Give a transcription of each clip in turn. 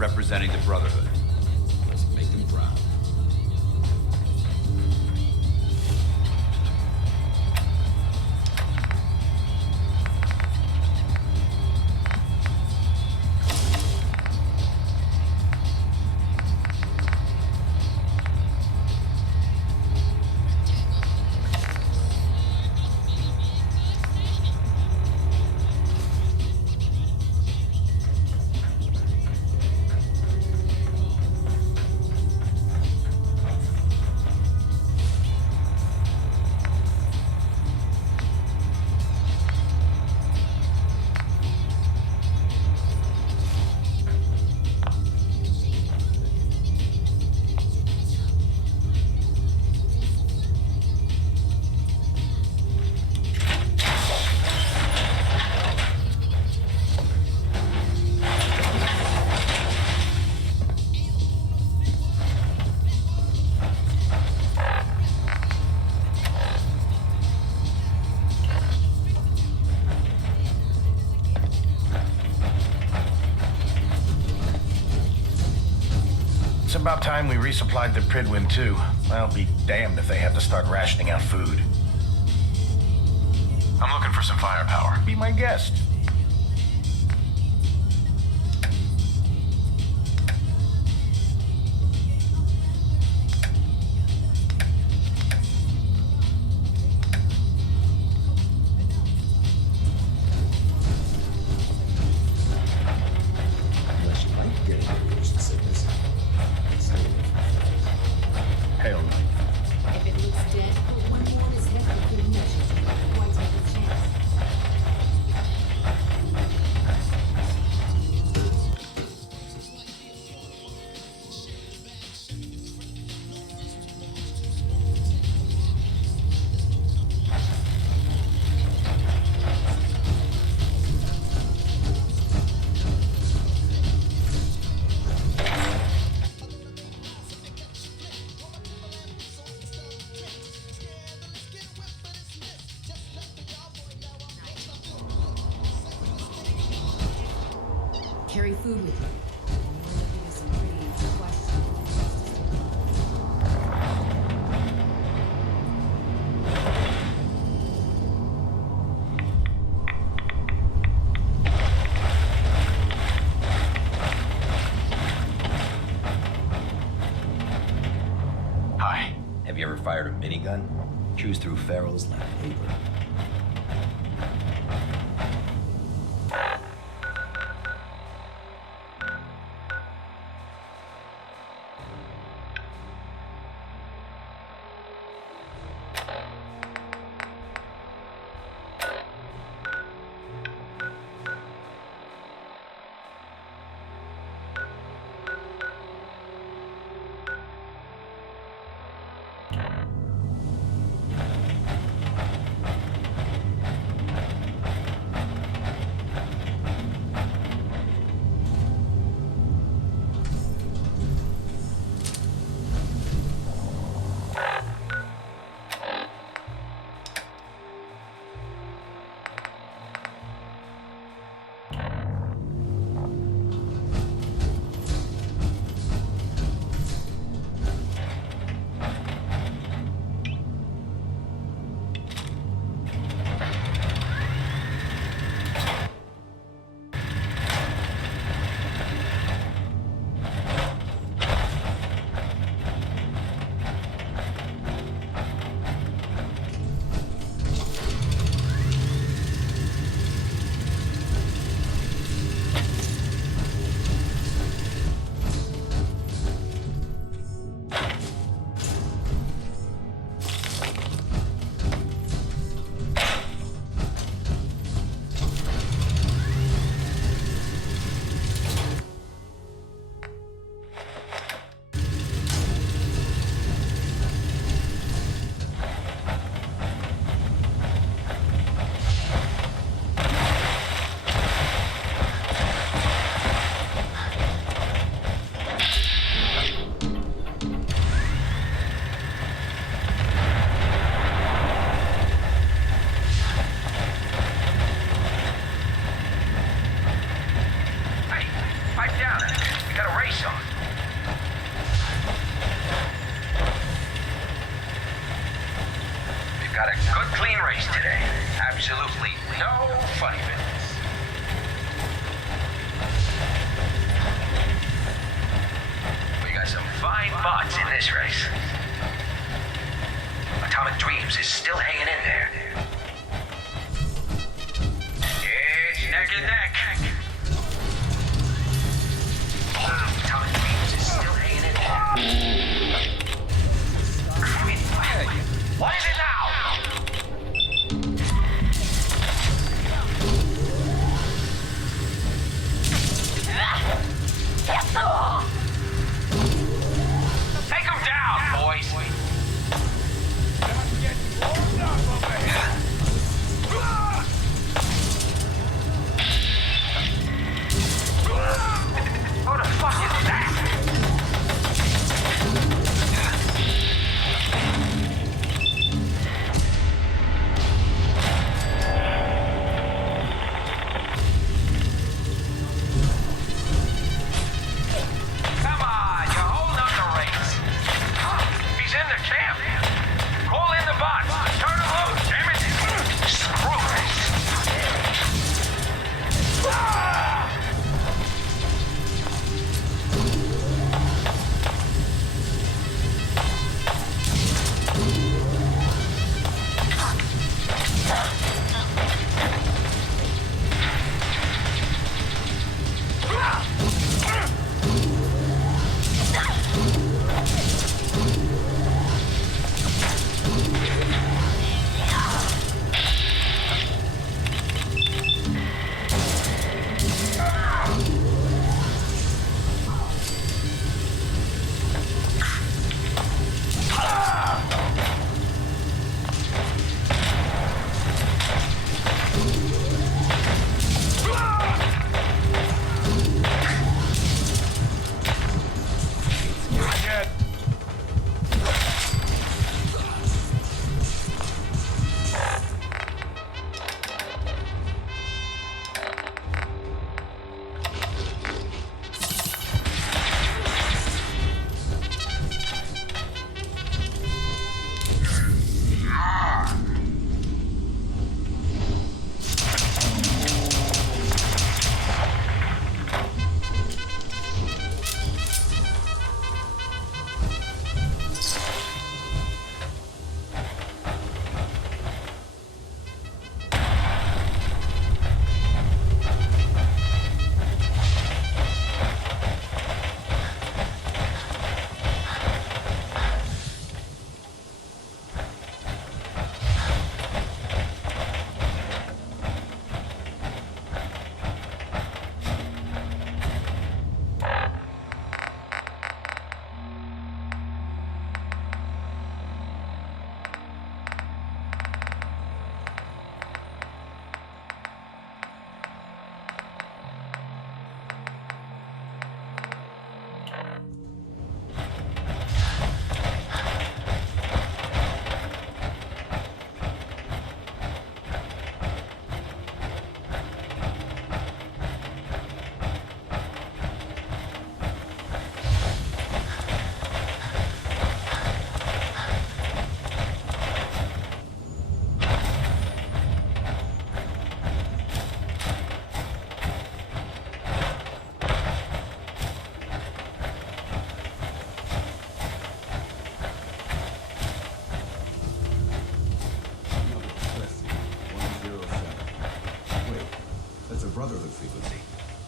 representing the Brotherhood. Let's make them proud. It's about time we resupplied the Pridwin too. I'll be damned if they have to start rationing out food. I'm looking for some firepower. Be my guest. Unless you like getting rid of motion sickness. Hell no. If it looks dead, put one more in his head for good measure. Why take a chance? Carry food with you. We're looking at some pretty easy questions. Hi. Have you ever fired a minigun? Choose through ferrules like paper. absolutely no funny business. We got some fine bots in this race. Atomic Dreams is still hanging in there. It's neck and neck. Atomic Dreams is still hanging in there. What is it now? Take him down, boys. What the fuck is that? Come on, you're holding up the race. He's in the camp. Call in the bots. Turn him loose, damn it. Screw this.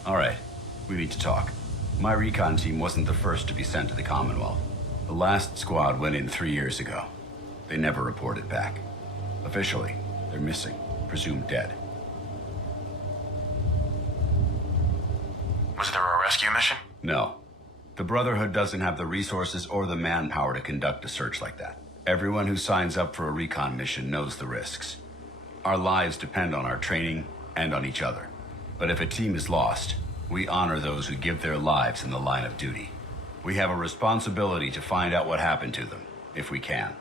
All right, we need to talk. My recon team wasn't the first to be sent to the Commonwealth. The last squad went in 3 years ago. They never reported back. Officially, they're missing, presumed dead. Was there a rescue mission? No. The Brotherhood doesn't have the resources or the manpower to conduct a search like that. Everyone who signs up for a recon mission knows the risks. Our lives depend on our training and on each other. But if a team is lost, we honor those who give their lives in the line of duty. We have a responsibility to find out what happened to them, if we can.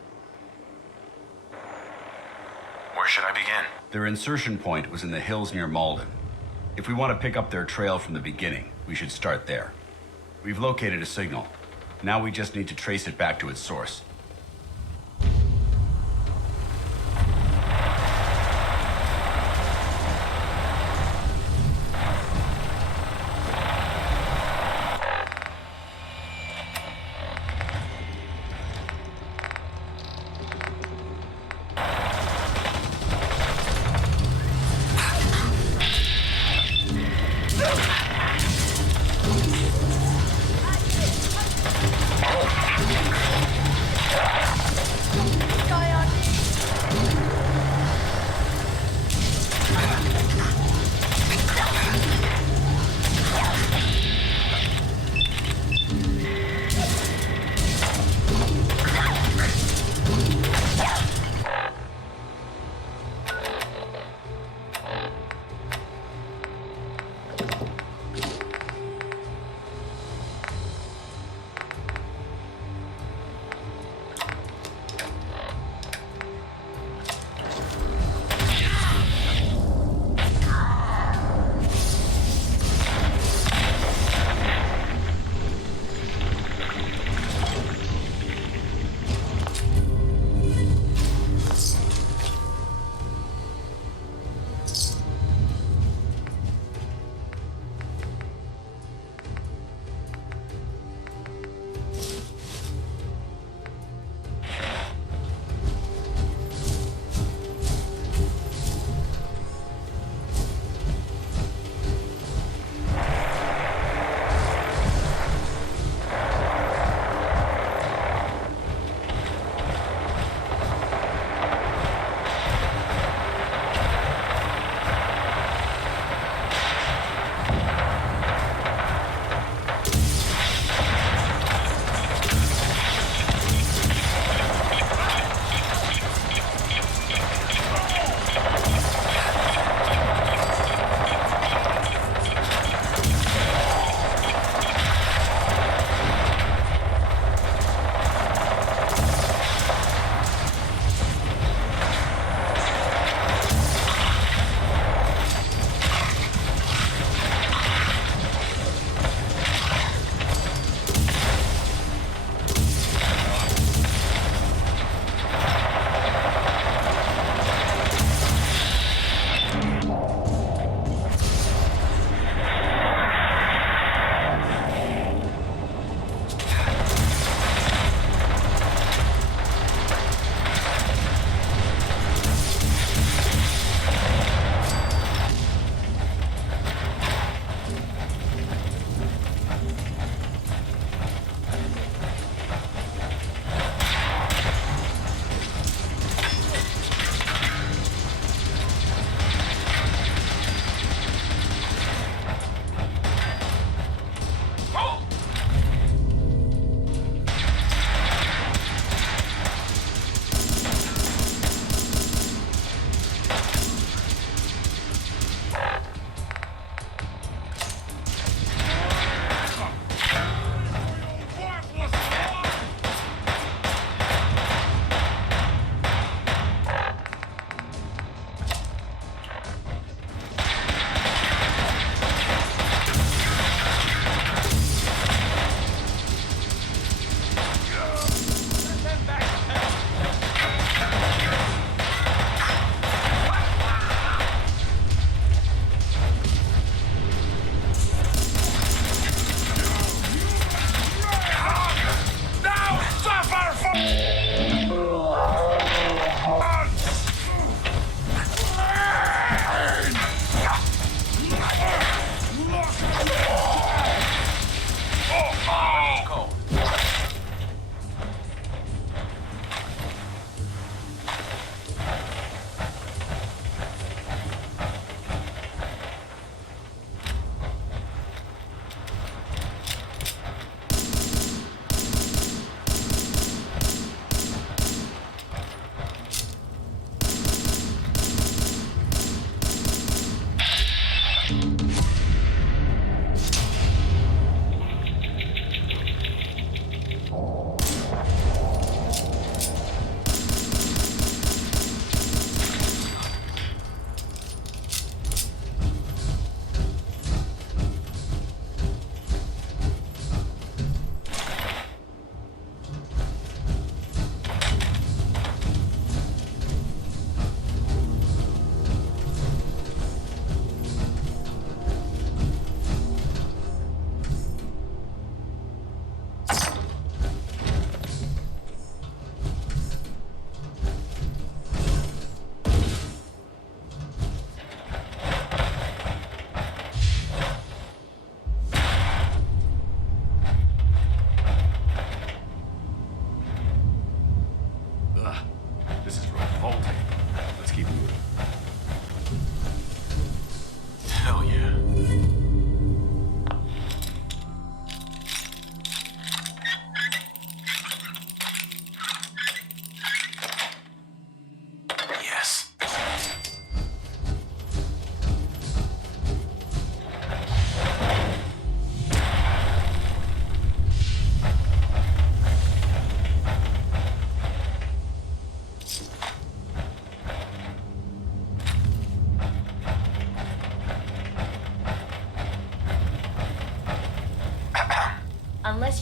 Where should I begin? Their insertion point was in the hills near Malden. If we want to pick up their trail from the beginning, we should start there. We've located a signal. Now we just need to trace it back to its source.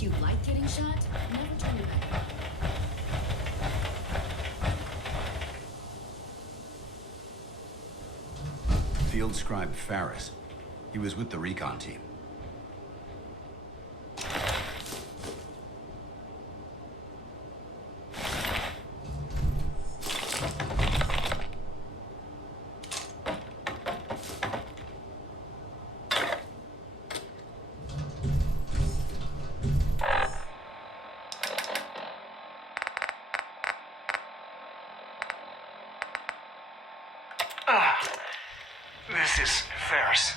If you like getting shot, never turn your back. Field scribe Ferris. He was with the recon team. This is Ferris.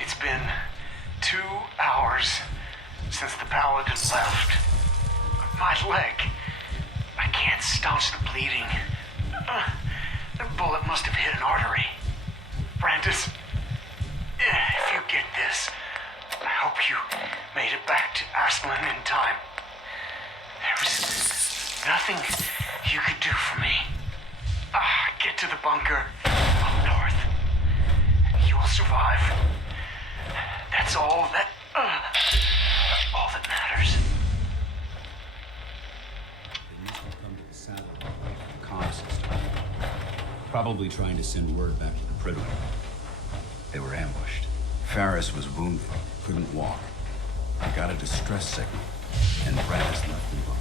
It's been 2 hours since the paladin left. My leg. I can't staunch the bleeding. That bullet must have hit an artery. Brandis, if you get this, I hope you made it back to Aslan in time. There was nothing you could do for me. Get to the bunker. Up north. You will survive. That's all that matters. They must have come to the satellite comm system. Probably trying to send word back to the Pridwin. They were ambushed. Ferris was wounded, couldn't walk. He got a distress signal, and Brandis left him behind.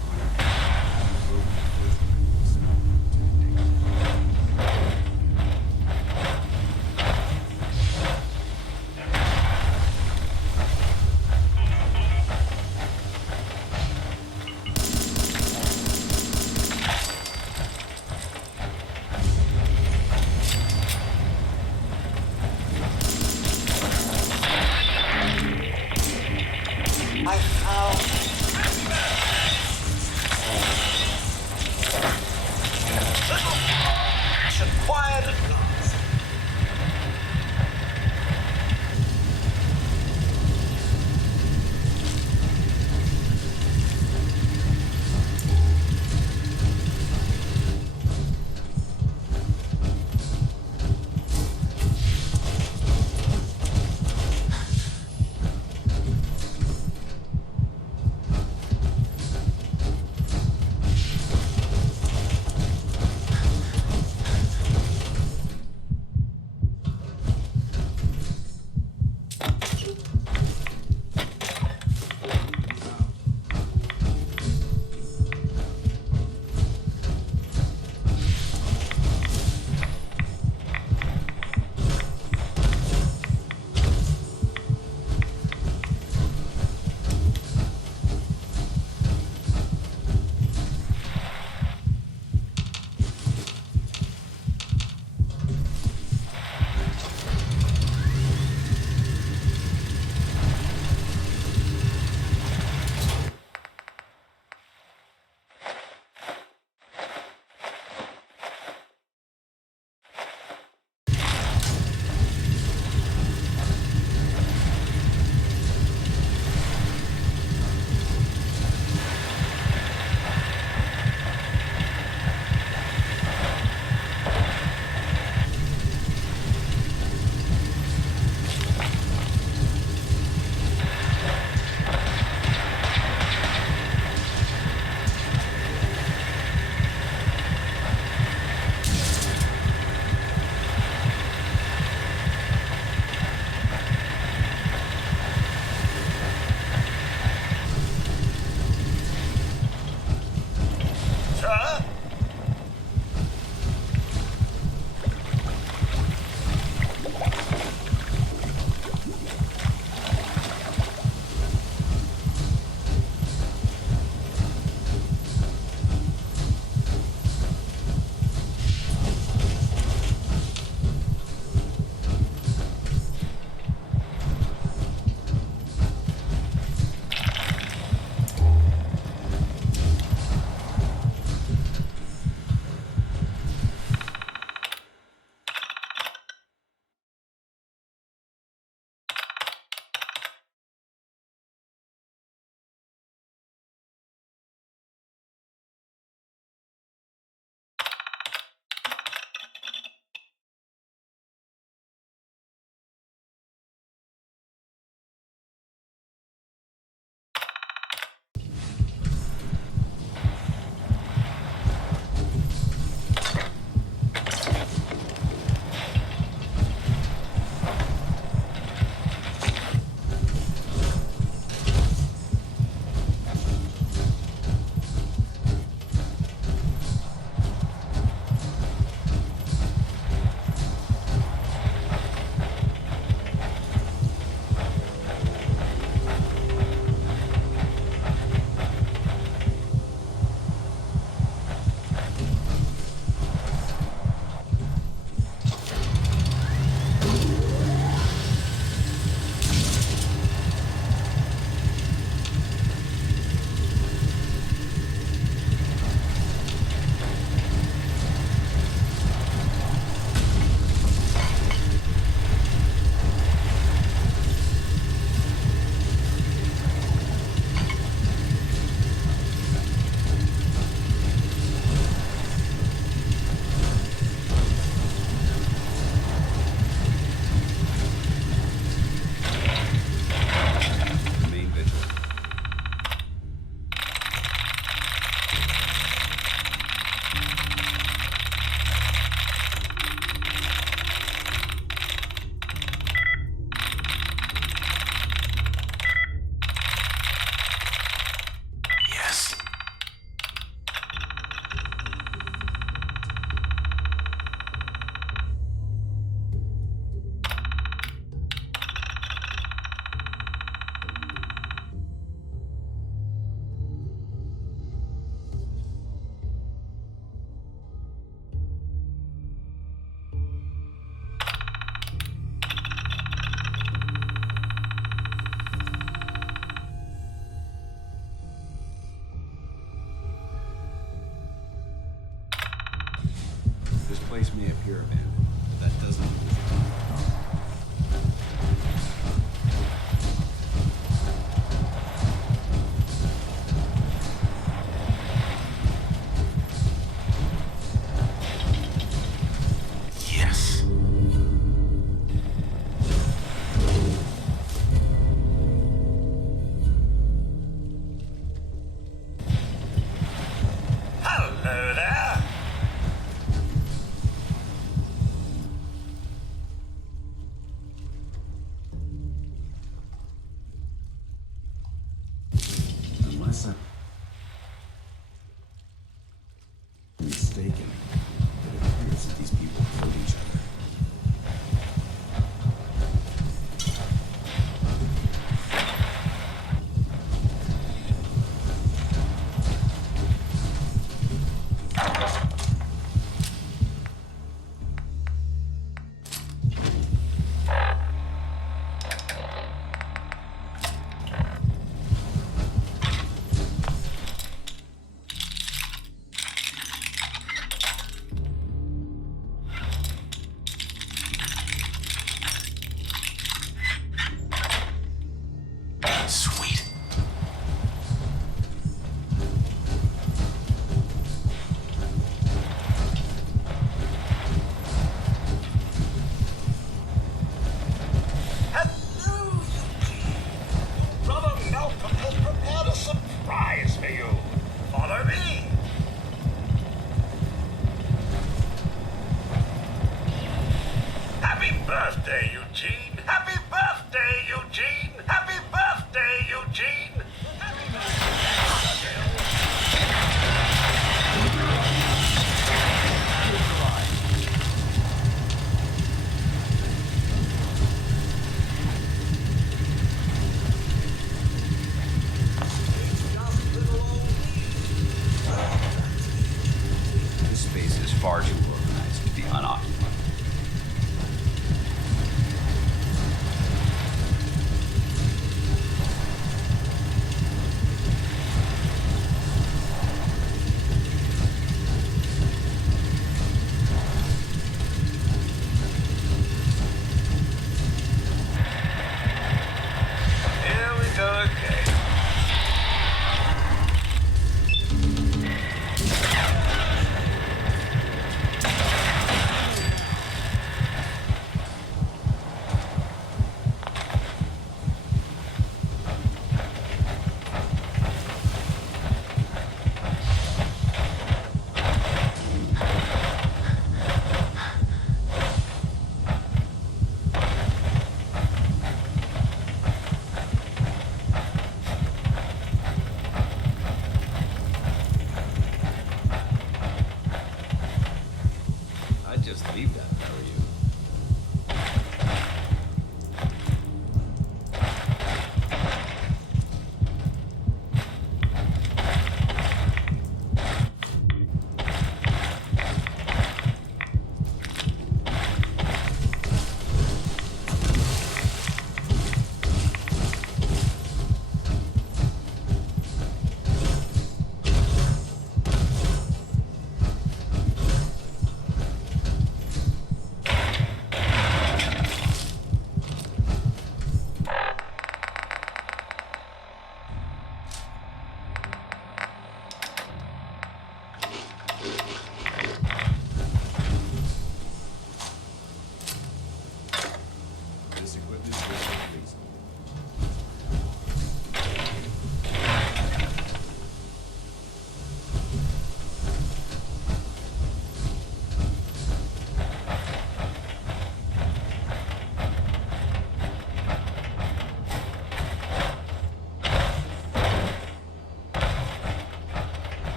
place may appear abandoned, but that doesn't mean it's wrong. Yes. Hello there. Unless I'm mistaken, it appears that these people killed each other.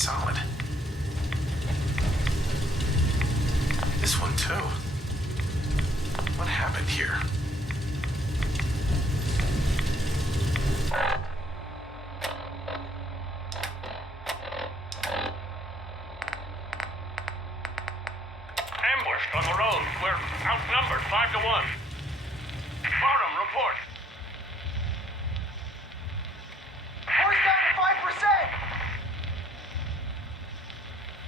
solid. This one too. What happened here? Ambushed on the road. We're outnumbered 5 to 1. Barnum, report. Horse down to 5%!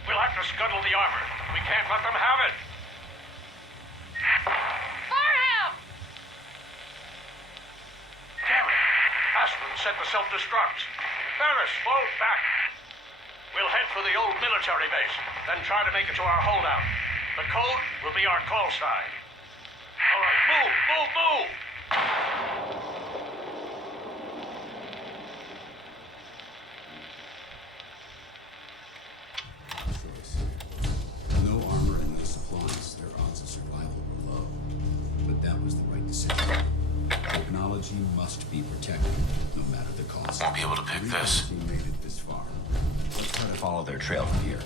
We'll have to scuttle the armor. We can't let them have it. Fire him! Damn it. Aspen set the self-destruct. Ferris, fall back. We'll head for the old military base, then try to make it to our holdout. The code will be our call sign. All right, move, move, move! Choice. No armor and no supplies. Their odds of survival were low. But that was the right decision. Technology must be protected, no matter the cost. Won't be able to pick this. We made it this far. Let's try to follow their trail from here.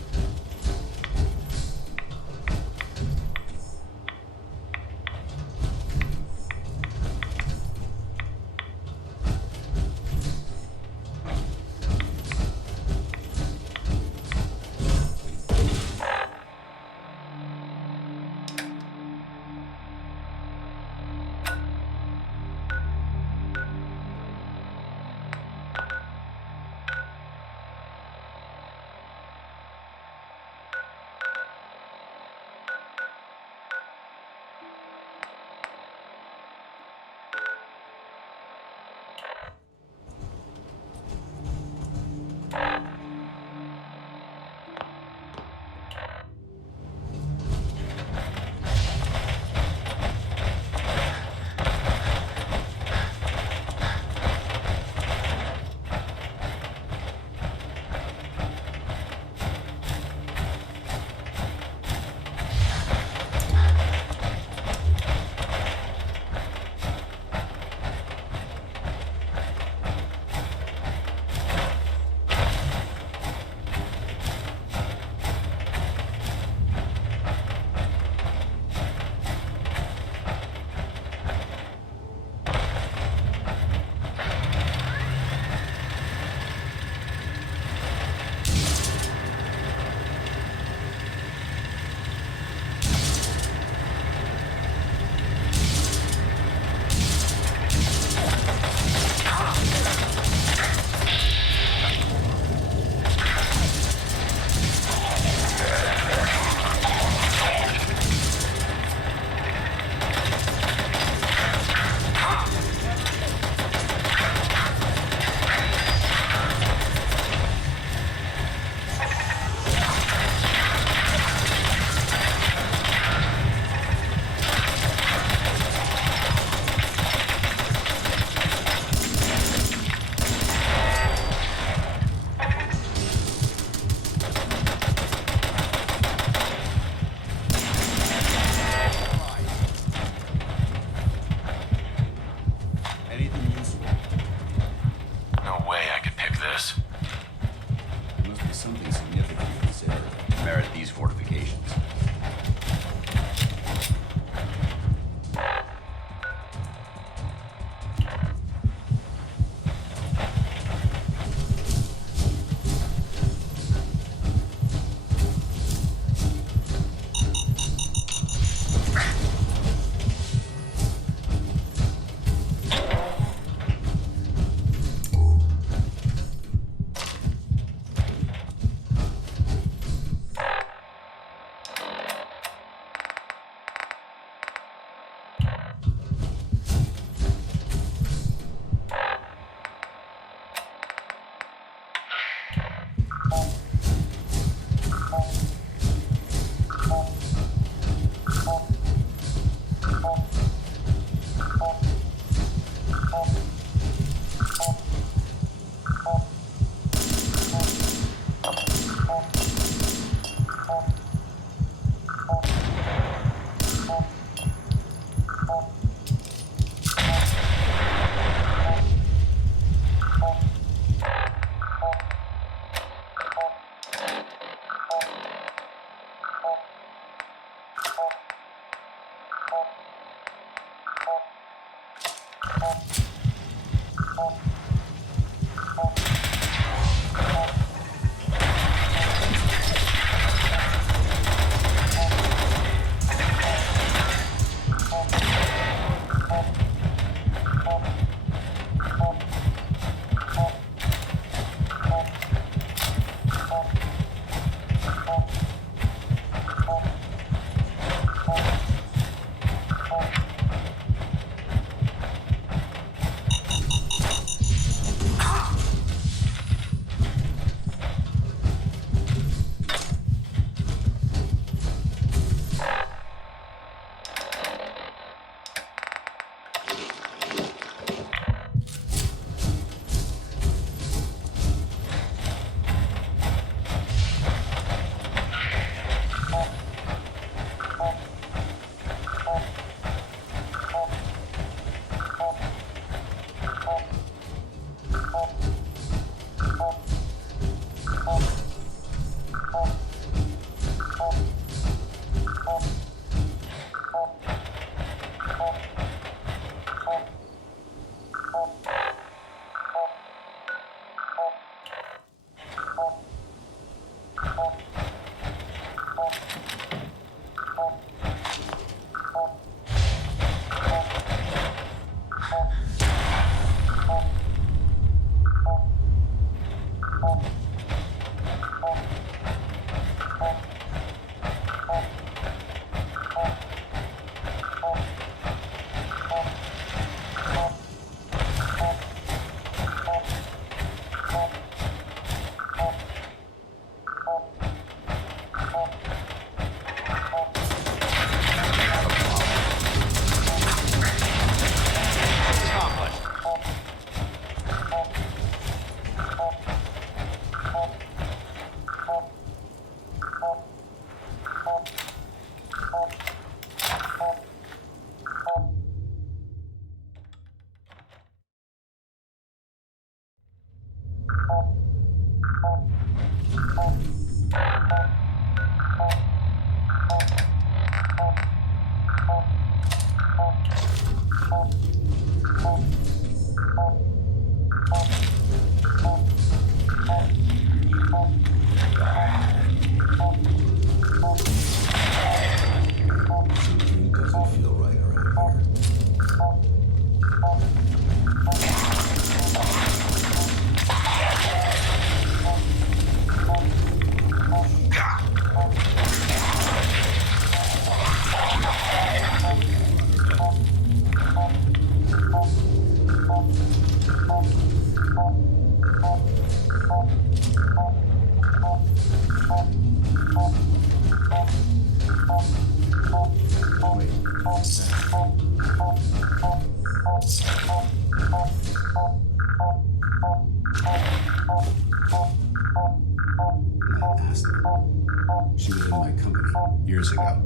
Aslan. She was in my company years ago.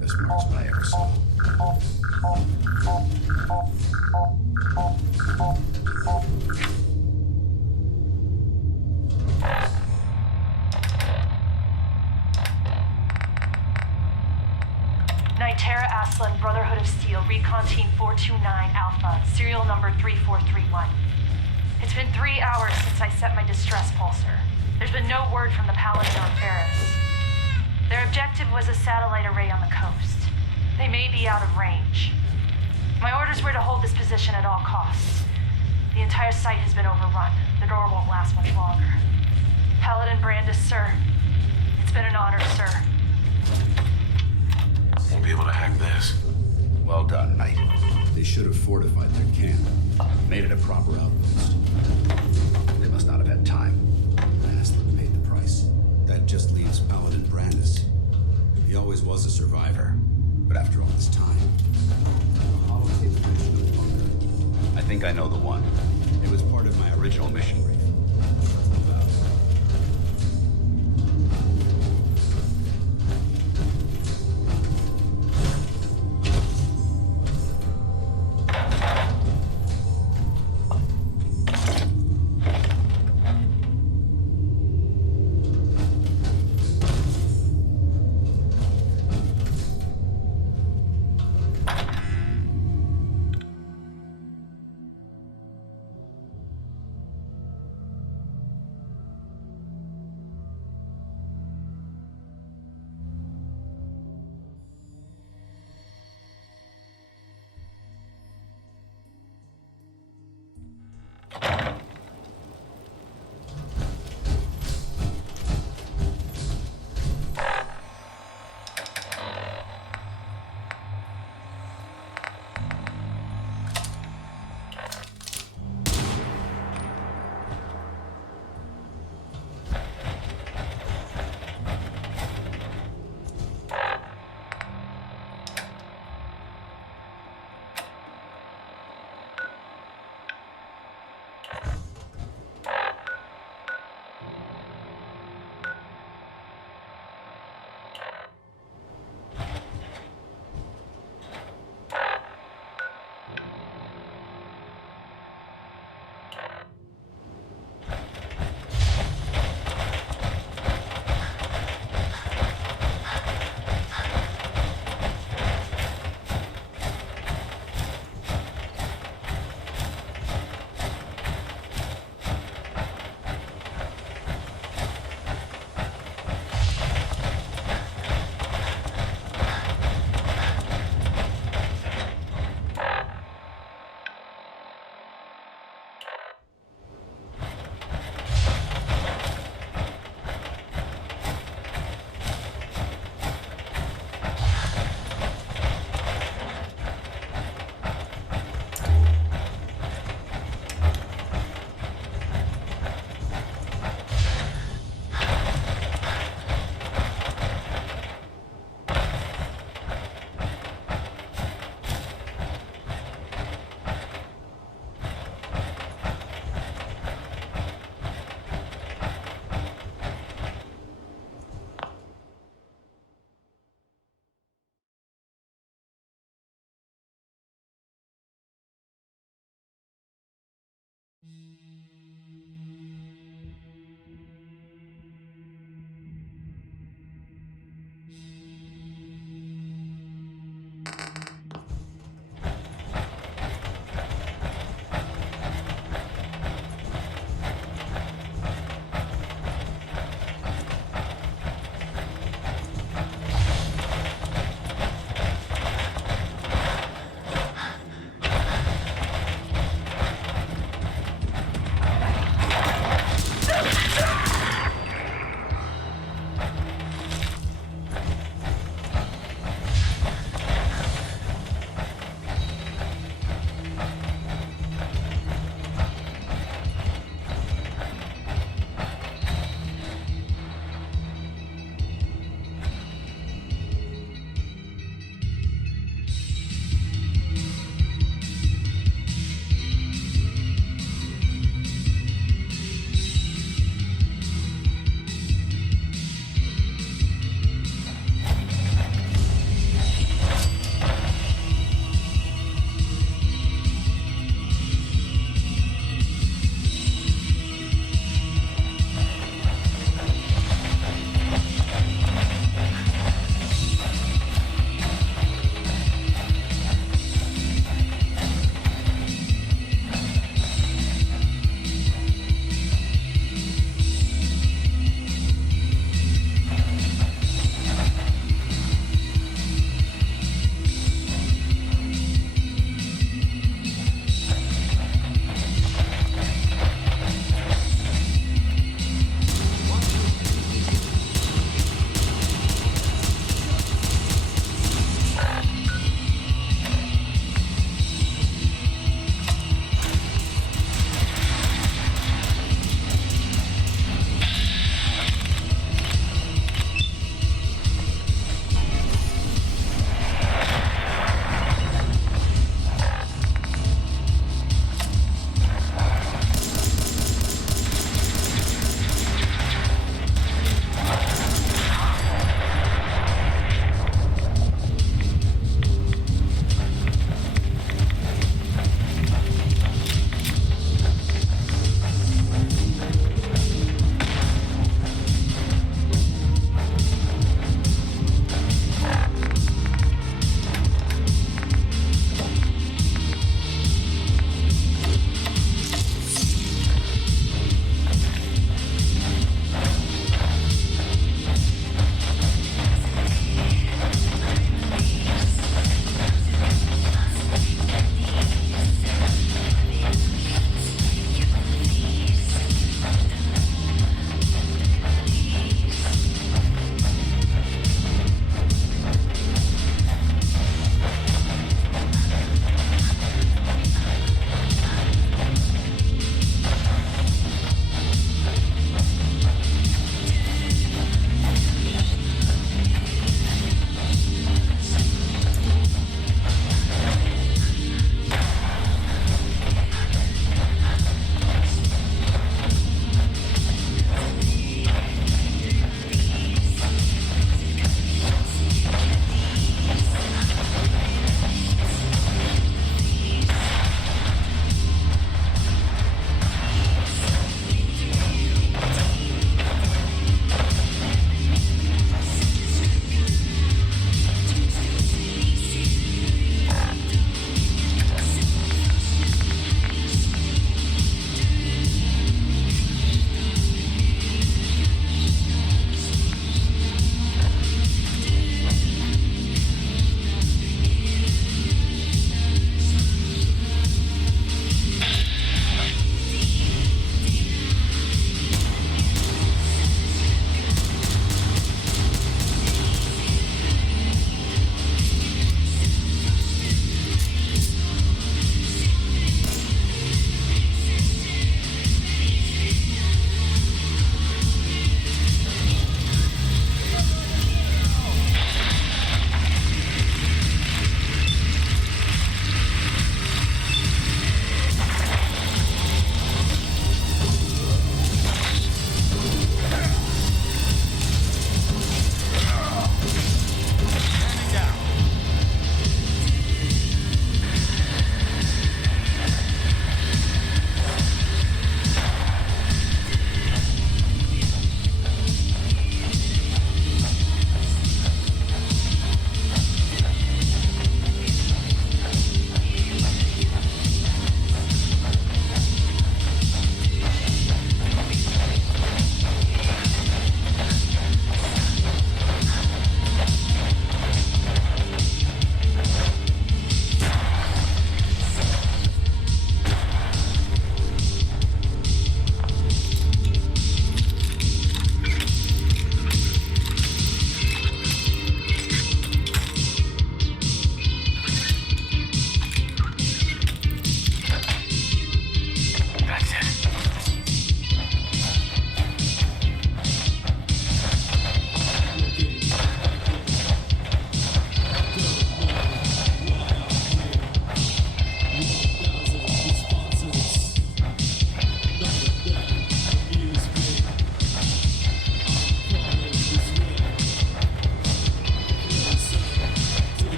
Best marksman I ever saw. 'Nitera Aslan, Brotherhood of Steel, Recon Team 429 Alpha, serial number 3431. It's been 3 hours since I set my distress pulsar. There's been no word from the Paladin or Ferris. Their objective was a satellite array on the coast. They may be out of range. My orders were to hold this position at all costs. The entire site has been overrun. The door won't last much longer. Paladin Brandis, sir. It's been an honor, sir. Won't be able to hack this. Well done, Knight. They should have fortified their camp, made it a proper outpost. They must not have had time. Aslan paid the price. That just leaves Paladin Brandis. He always was a survivor, but after all this time, the holotape bridge no longer. I think I know the one. It was part of my original mission brief.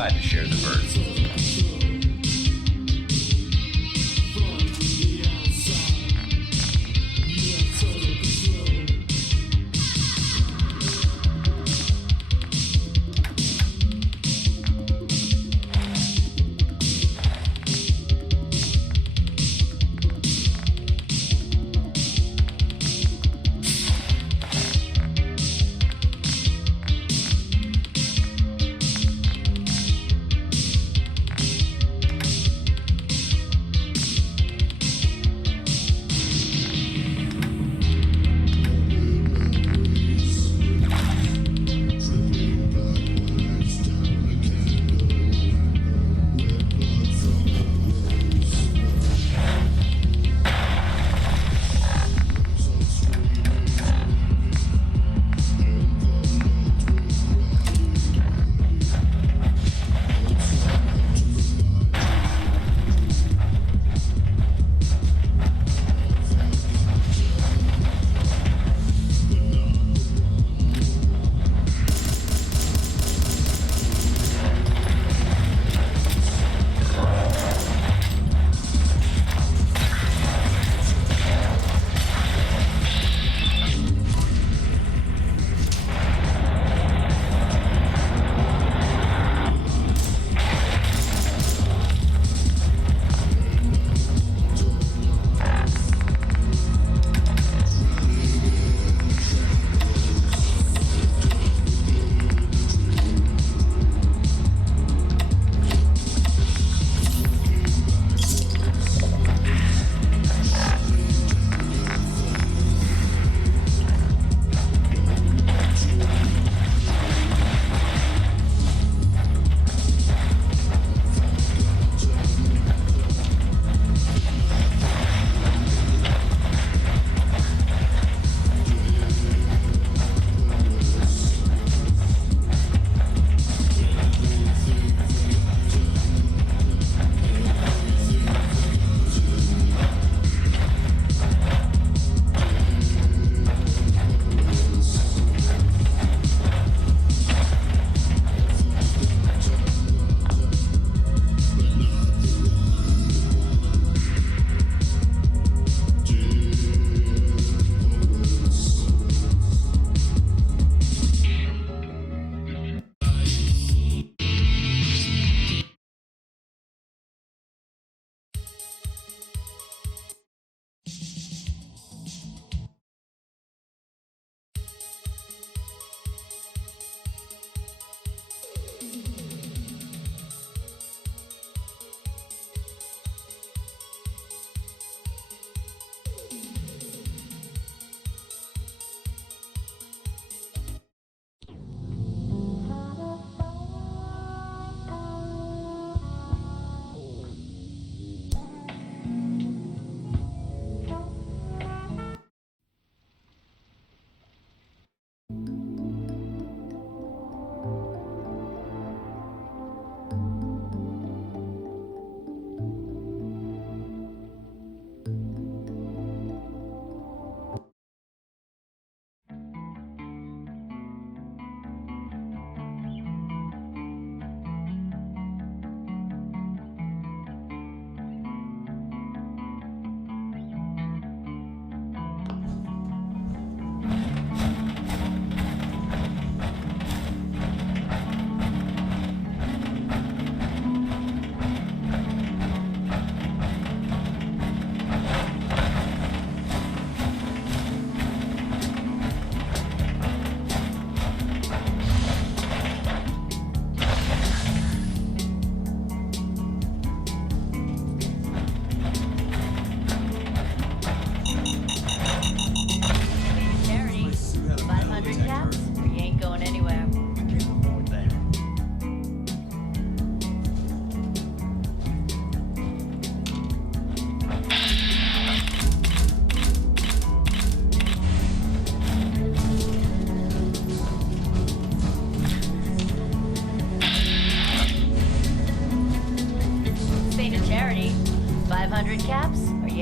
glad to share the burden.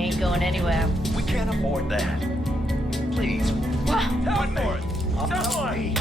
ain't going anywhere. We can't afford that. Please. Help me. Someone.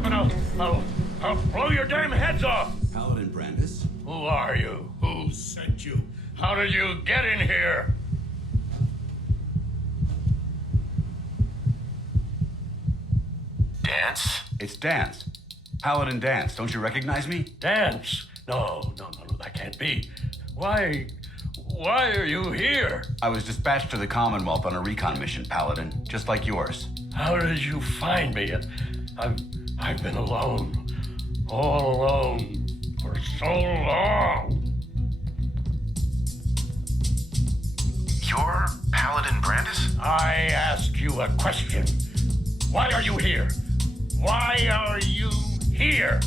weapon, I'll blow your damn heads off! Paladin Brandis? Who are you? Who sent you? How did you get in here? Dance? It's Dance. Paladin Dance. Don't you recognize me? Dance? No, that can't be. Why are you here? I was dispatched to the Commonwealth on a recon mission, Paladin, just like yours. How did you find me? I've been alone. All alone. For so long. You're Paladin Brandis? I asked you a question. Why are you here? Why are you here?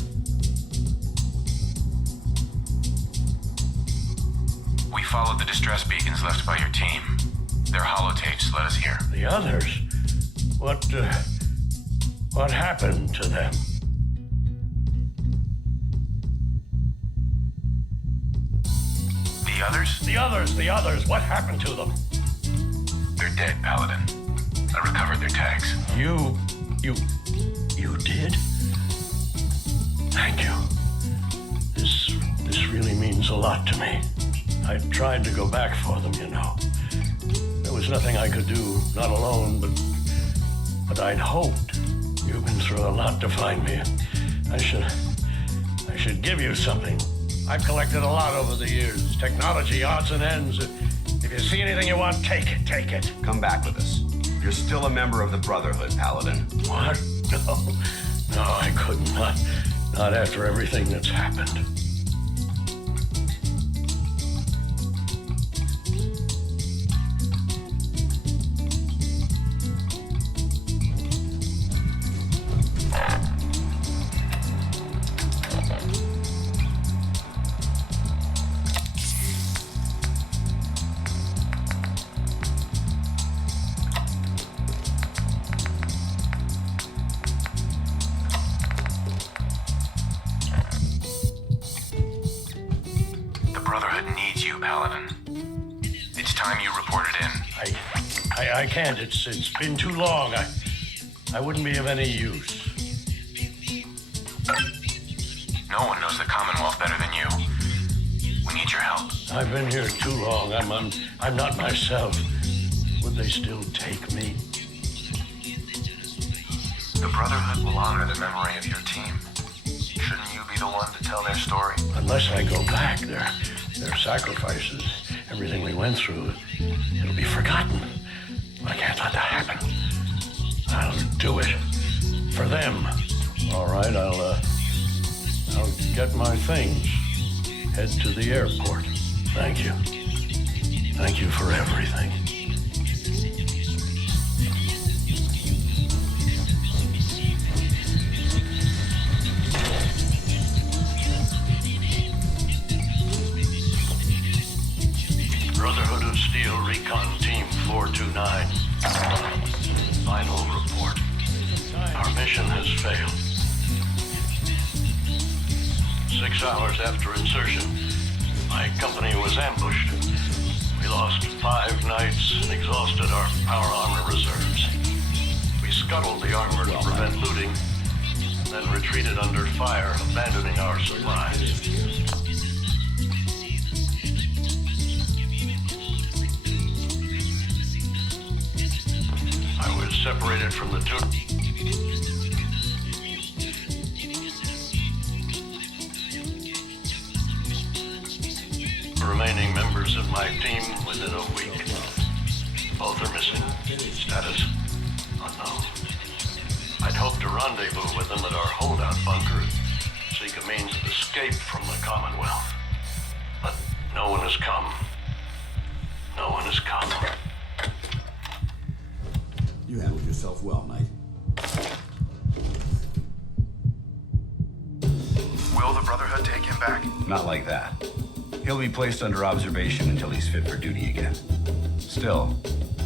We followed the distress beacons left by your team. Their holotapes led us here. The others? What happened to them? The others? What happened to them? They're dead, Paladin. I recovered their tags. You did? Thank you. This really means a lot to me. I tried to go back for them, you know. There was nothing I could do, not alone, but I'd hoped. You've been through a lot to find me. I should give you something. I've collected a lot over the years. Technology, odds and ends. If you see anything you want, take it. Come back with us. You're still a member of the Brotherhood, Paladin. What? No, I could not. Not after everything that's happened. I can't. It's been too long. I wouldn't be of any use. No one knows the Commonwealth better than you. We need your help. I've been here too long. I'm not myself. Would they still take me? The Brotherhood will honor the memory of your team. Shouldn't you be the one to tell their story? Unless I go back, their sacrifices, everything we went through, it'll be forgotten. I can't let that happen. I'll do it. For them. All right, I'll get my things. Head to the airport. Thank you. Thank you for everything. Brotherhood of Steel Recon Team 429. Final report. Our mission has failed. 6 hours after insertion, my company was ambushed. We lost 5 knights and exhausted our power armor reserves. We scuttled the armor to prevent looting, then retreated under fire, abandoning our supplies. I was separated from the two. Remaining members of my team within a week. Both are missing. Status unknown. I'd hoped to rendezvous with them at our holdout bunker and seek a means of escape from the Commonwealth. But no one has come. No one has come. You handled yourself well, Knight. Will the Brotherhood take him back? Not like that. He'll be placed under observation until he's fit for duty again. Still,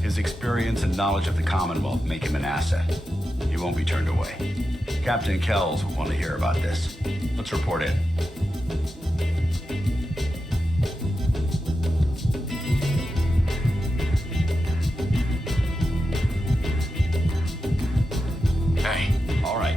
his experience and knowledge of the Commonwealth make him an asset. He won't be turned away. Captain Kells will want to hear about this. Let's report in. Hey. All right.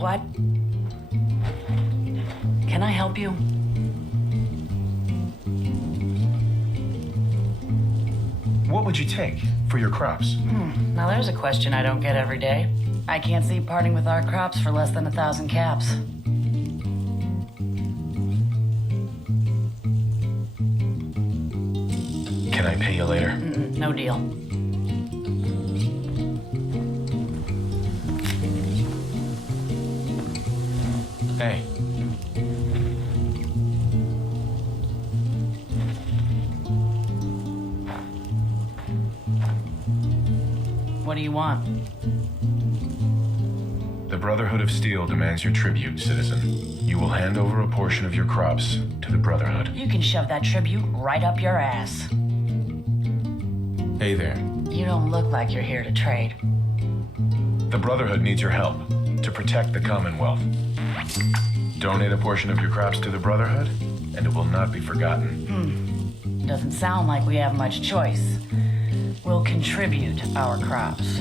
What? Can I help you? What would you take for your crops? Now there's a question I don't get every day. I can't see parting with our crops for less than 1,000 caps. Can I pay you later? No deal. Hey. What do you want? The Brotherhood of Steel demands your tribute, citizen. You will hand over a portion of your crops to the Brotherhood. You can shove that tribute right up your ass. Hey there. You don't look like you're here to trade. The Brotherhood needs your help to protect the Commonwealth. Donate a portion of your crops to the Brotherhood, and it will not be forgotten. Doesn't sound like we have much choice. We'll contribute our crops.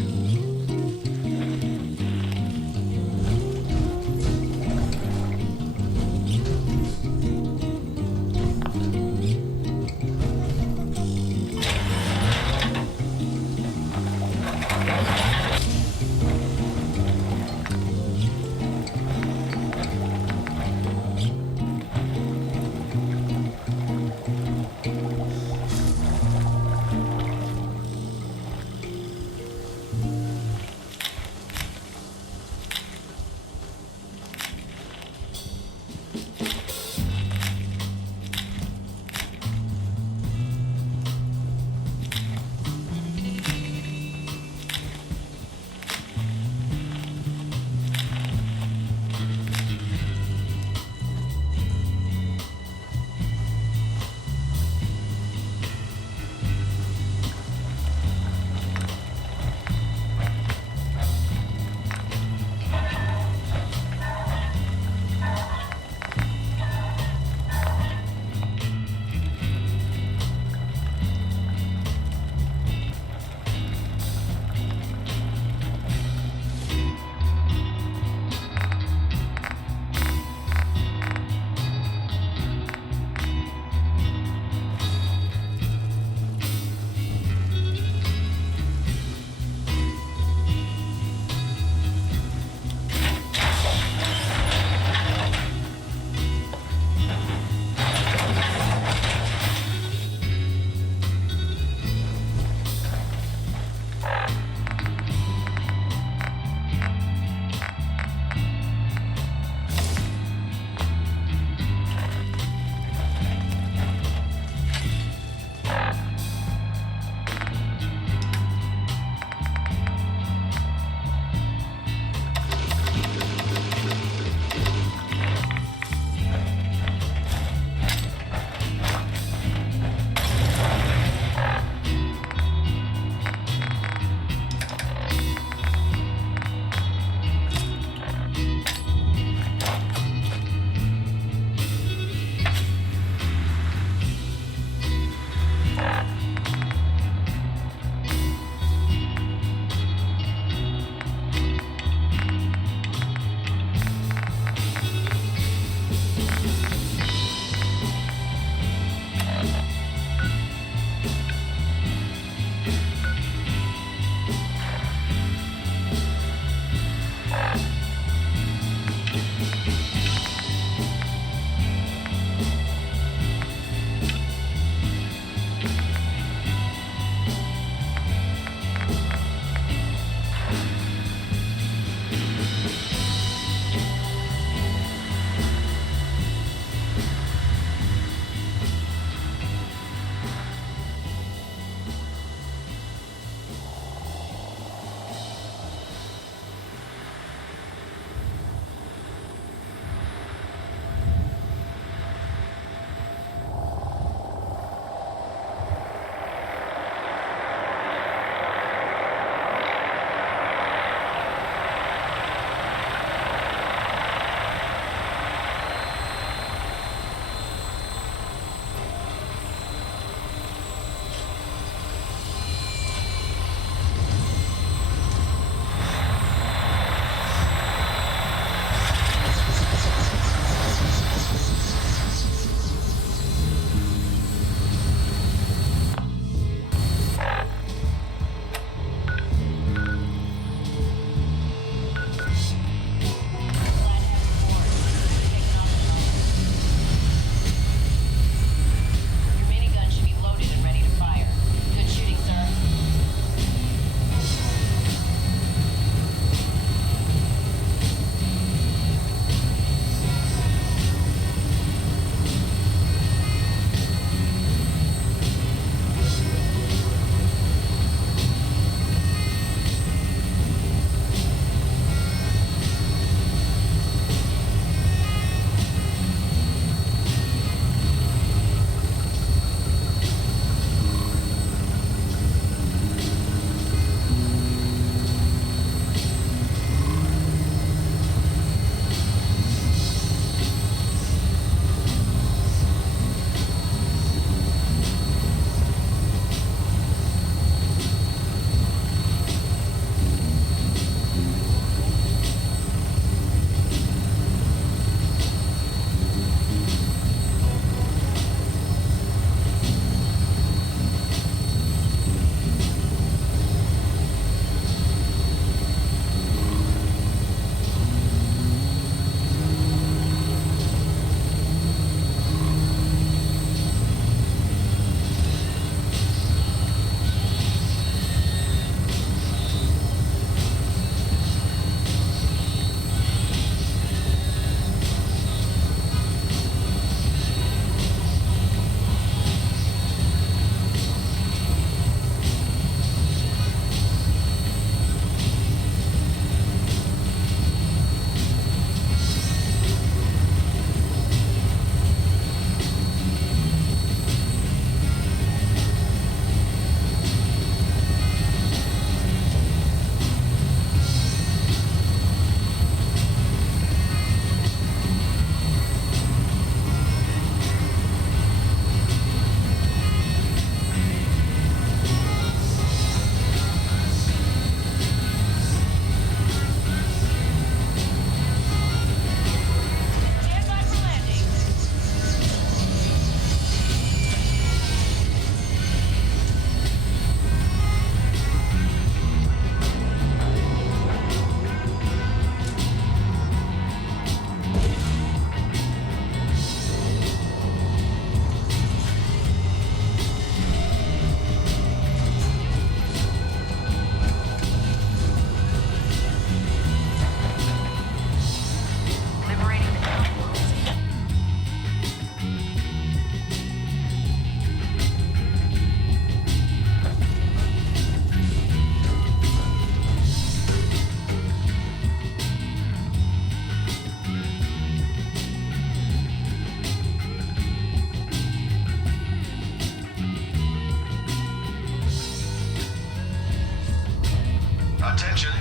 Attention.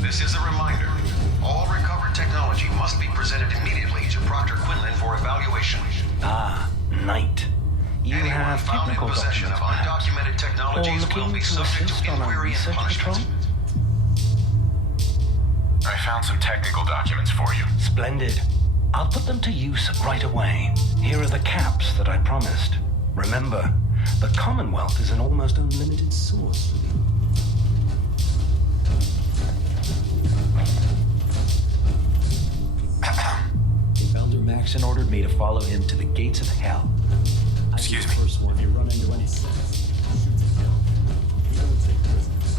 This is a reminder. All recovered technology must be presented immediately to Proctor Quinlan for evaluation. Ah, Knight. You Anyone have found in technical possession of documents, perhaps? undocumented Or technologies will looking be to subject assist to on a inquiry and research punishment. patrol? I found some technical documents for you. Splendid. I'll put them to use right away. Here are the caps that I promised. Remember, the Commonwealth is an almost unlimited source for the... Elder Maxon ordered me to follow him to the gates of hell. Excuse me. First one you run into any sense. Shoot to kill. You don't take prisoners.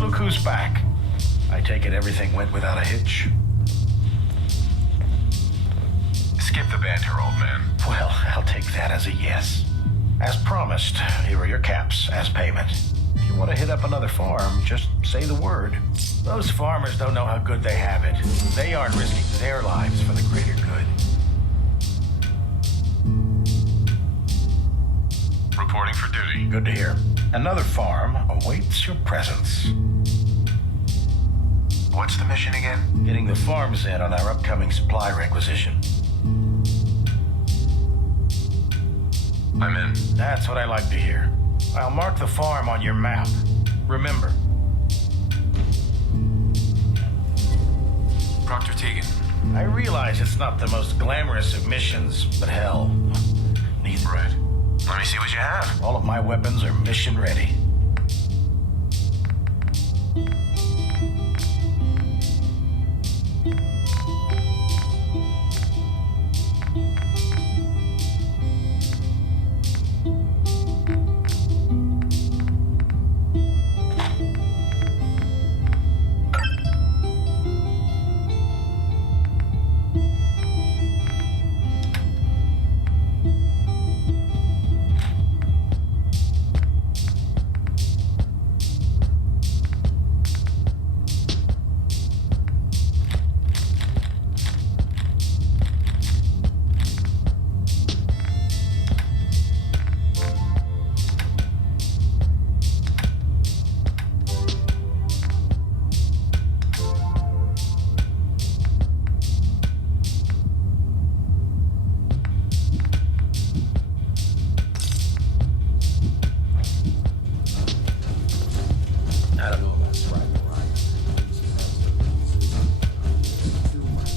Look who's back. I take it everything went without a hitch. Skip the banter, old man. Well, I'll take that as a yes. As promised, here are your caps as payment. If you want to hit up another farm, just say the word. Those farmers don't know how good they have it. They aren't risking their lives for the greater good. Reporting for duty. Good to hear. Another farm awaits your presence. What's the mission again? Getting the farms in on our upcoming supply requisition. I'm in. That's what I like to hear. I'll mark the farm on your map. Remember. Proctor Teagan. I realize it's not the most glamorous of missions, but hell, neither. Right. Let me see what you have. All of my weapons are mission ready. I don't know about scribing right. Too much.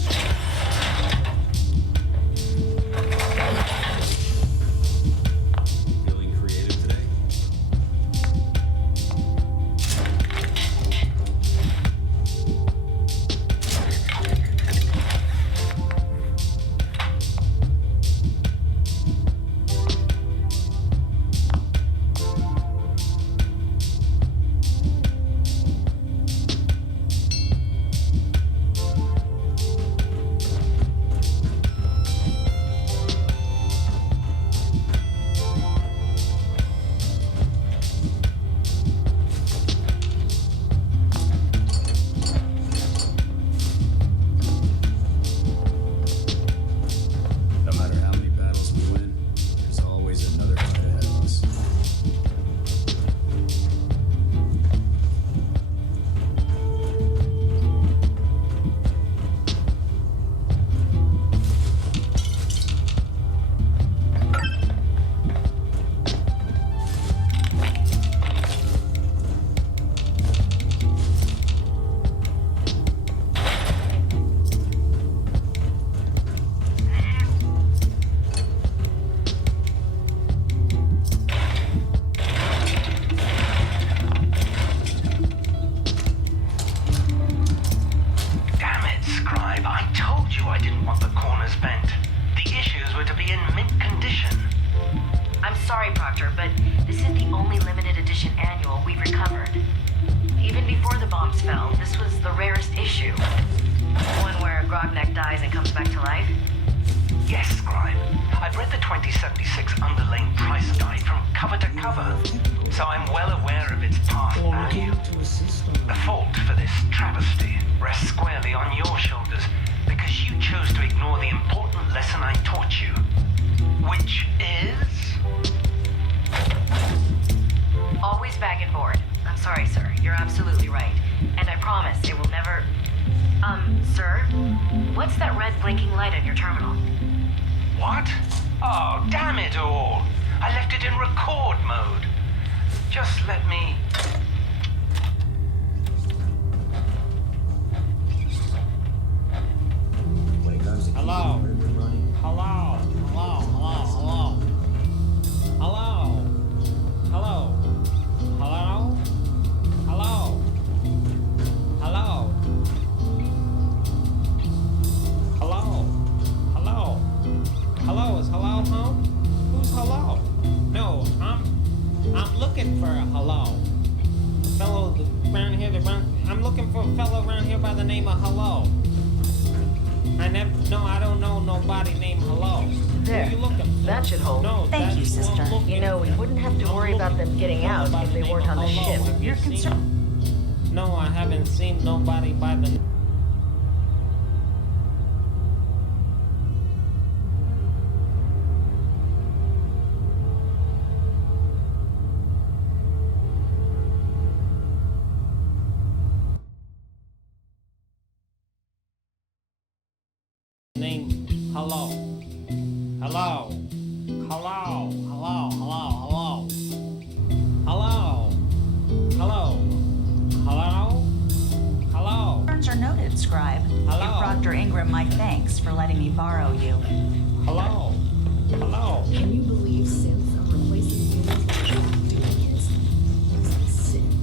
Feeling creative today? No matter how many battles we win, there's always another fight ahead of us. Damn it, Scribe. I told you I didn't want the corners bent. The issues were to be in mint condition. I'm sorry, Proctor, but this is the only limited edition annual we've recovered. Even before the bombs fell, this was the rarest issue. One where Grogneck dies and comes back to life. Yes, Scribe. I've read the 2076 underlane price guide from cover to cover, so I'm well aware of its past value. The fault for this travesty rests squarely on your shoulders because you chose to ignore the important lesson I taught you, which is... back and forth. I'm sorry, sir. You're absolutely right. And I promise it will never... sir? What's that red blinking light on your terminal? What? Oh, damn it all. I left it in record mode. Just let me... Hello. Hello. Hello. Hello. Hello. Hello. Hello. Hello. Hello. Hello. Hello. Hello. Is hello home? Who's hello? No, I'm looking for a hello. A fellow around here I'm looking for a fellow around here by the name of Hello. I don't know nobody named Hello. There. Who are you looking for? That should hold. No, Thank you, sister. You know, we wouldn't have to worry about them getting out if they weren't on the ship. You're concerned. No, I haven't seen nobody by the... name Hello. Hello. Hello. Hello. Hello. Hello. Hello. Hello. Hello. Words are noted, Scribe. Hello. Give Proctor Ingram my thanks for letting me borrow you. Hello. Hello. Can you believe synths are replacing humans with track duplicates? It's insane.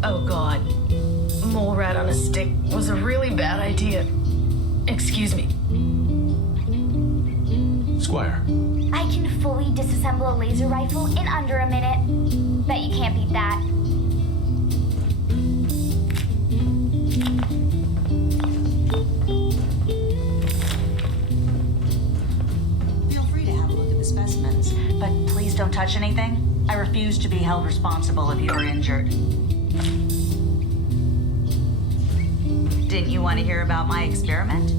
Oh god. Mole rat on a stick was a really bad idea. Excuse me. Squire. I can fully disassemble a laser rifle in under a minute. Bet you can't beat that. Feel free to have a look at the specimens, but please don't touch anything. I refuse to be held responsible if you are injured. Didn't you want to hear about my experiment?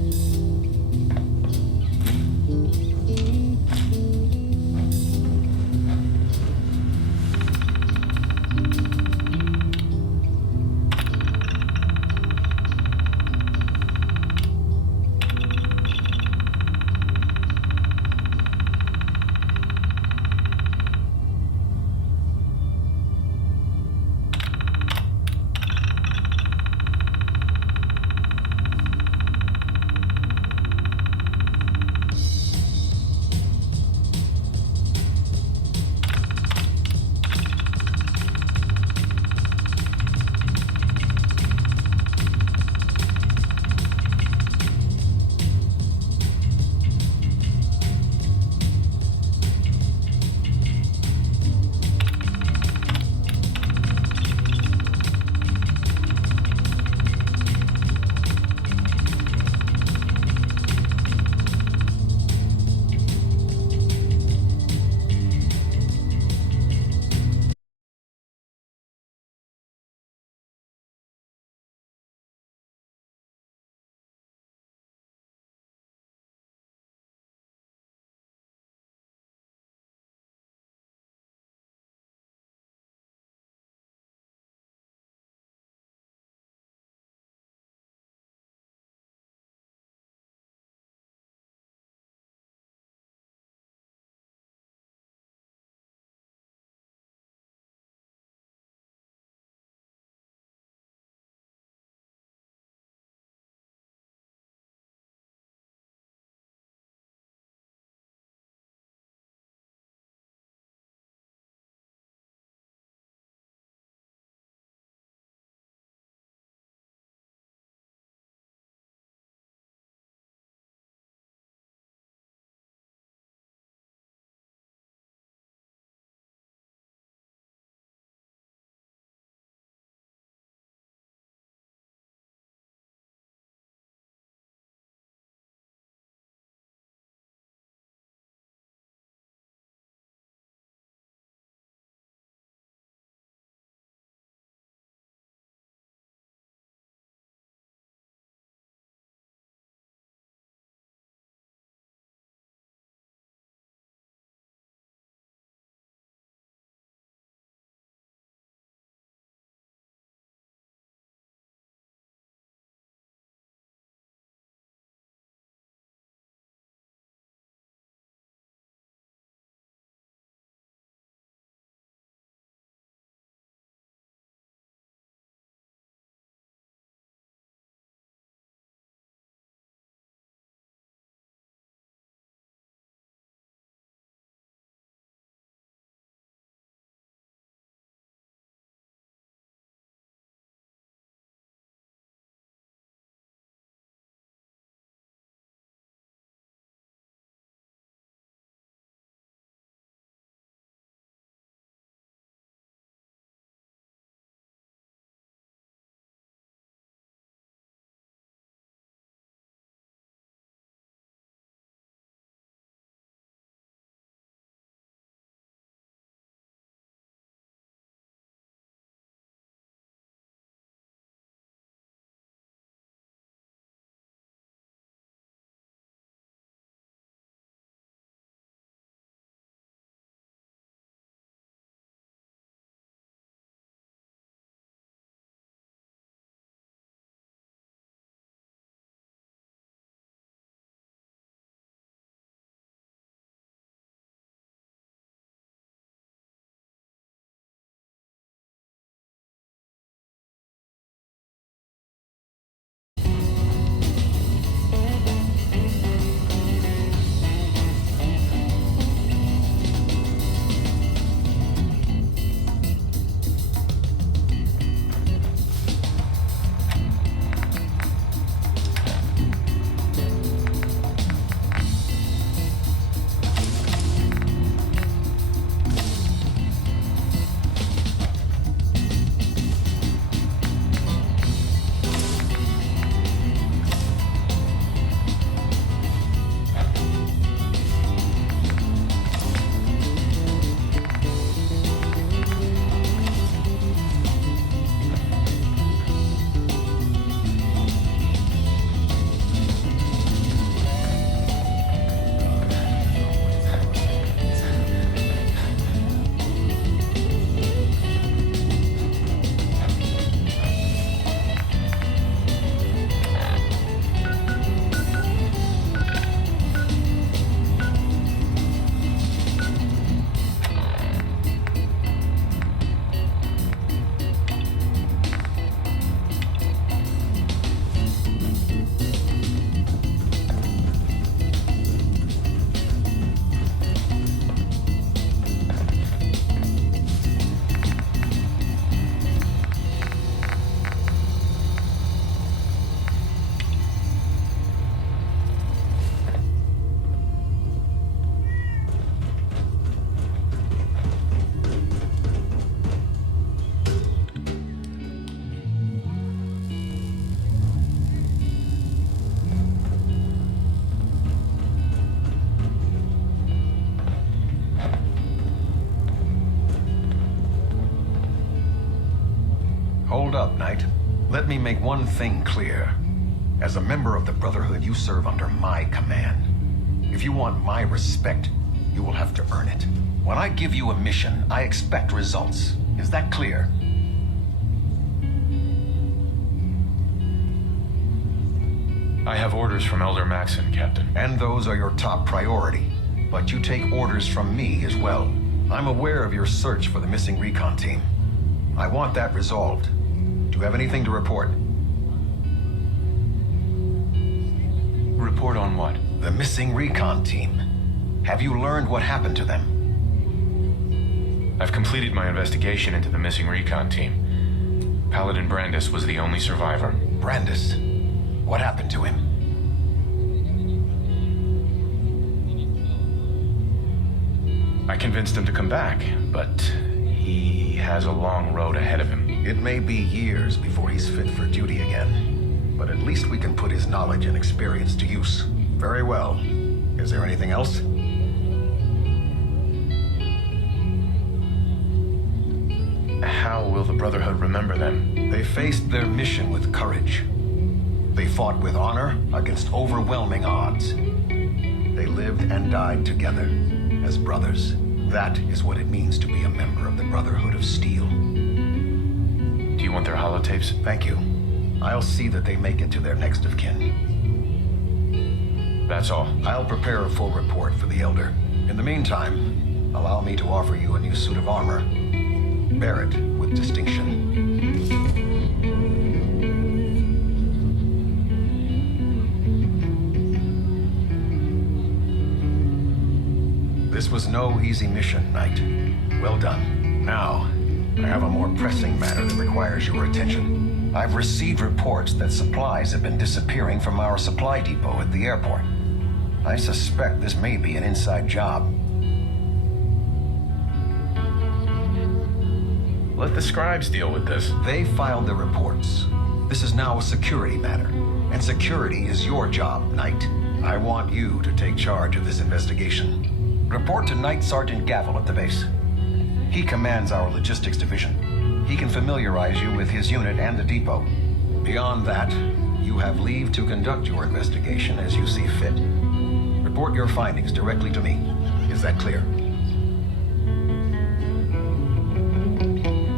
Hold up, Knight. Let me make one thing clear. As a member of the Brotherhood, you serve under my command. If you want my respect, you will have to earn it. When I give you a mission, I expect results. Is that clear? I have orders from Elder Maxon, Captain. And those are your top priority. But you take orders from me as well. I'm aware of your search for the missing recon team. I want that resolved. Do you have anything to report? Report on what? The missing recon team. Have you learned what happened to them? I've completed my investigation into the missing recon team. Paladin Brandis was the only survivor. Brandis? What happened to him? I convinced him to come back, but he has a long road ahead of him. It may be years before he's fit for duty again, but at least we can put his knowledge and experience to use. Very well. Is there anything else? How will the Brotherhood remember them? They faced their mission with courage. They fought with honor against overwhelming odds. They lived and died together as brothers. That is what it means to be a member of the Brotherhood of Steel. Do you want their holotapes? Thank you. I'll see that they make it to their next of kin. That's all. I'll prepare a full report for the Elder. In the meantime, allow me to offer you a new suit of armor. Bear it with distinction. This was no easy mission, Knight. Well done. Now, I have a more pressing matter that requires your attention. I've received reports that supplies have been disappearing from our supply depot at the airport. I suspect this may be an inside job. Let the scribes deal with this. They filed the reports. This is now a security matter, and security is your job, Knight. I want you to take charge of this investigation. Report to Knight Sergeant Gavel at the base. He commands our logistics division. He can familiarize you with his unit and the depot. Beyond that, you have leave to conduct your investigation as you see fit. Report your findings directly to me. Is that clear?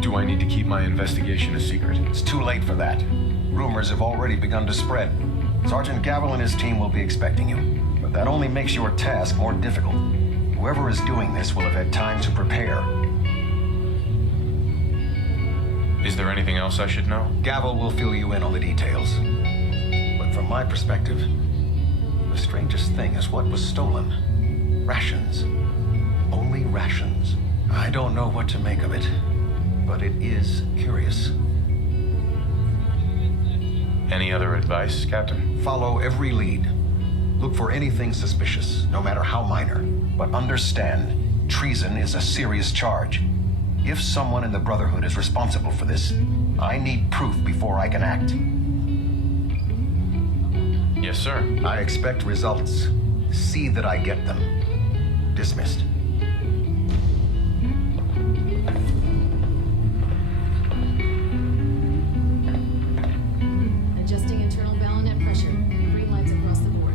Do I need to keep my investigation a secret? It's too late for that. Rumors have already begun to spread. Sergeant Gavel and his team will be expecting you. But that only makes your task more difficult. Whoever is doing this will have had time to prepare. Is there anything else I should know? Gavel will fill you in on the details. But from my perspective, the strangest thing is what was stolen. Rations. Only rations. I don't know what to make of it, but it is curious. Any other advice, Captain? Follow every lead. Look for anything suspicious, no matter how minor. But understand, treason is a serious charge. If someone in the Brotherhood is responsible for this, I need proof before I can act. Yes, sir. I expect results. See that I get them. Dismissed. Adjusting internal bayonet pressure. Green lights across the board.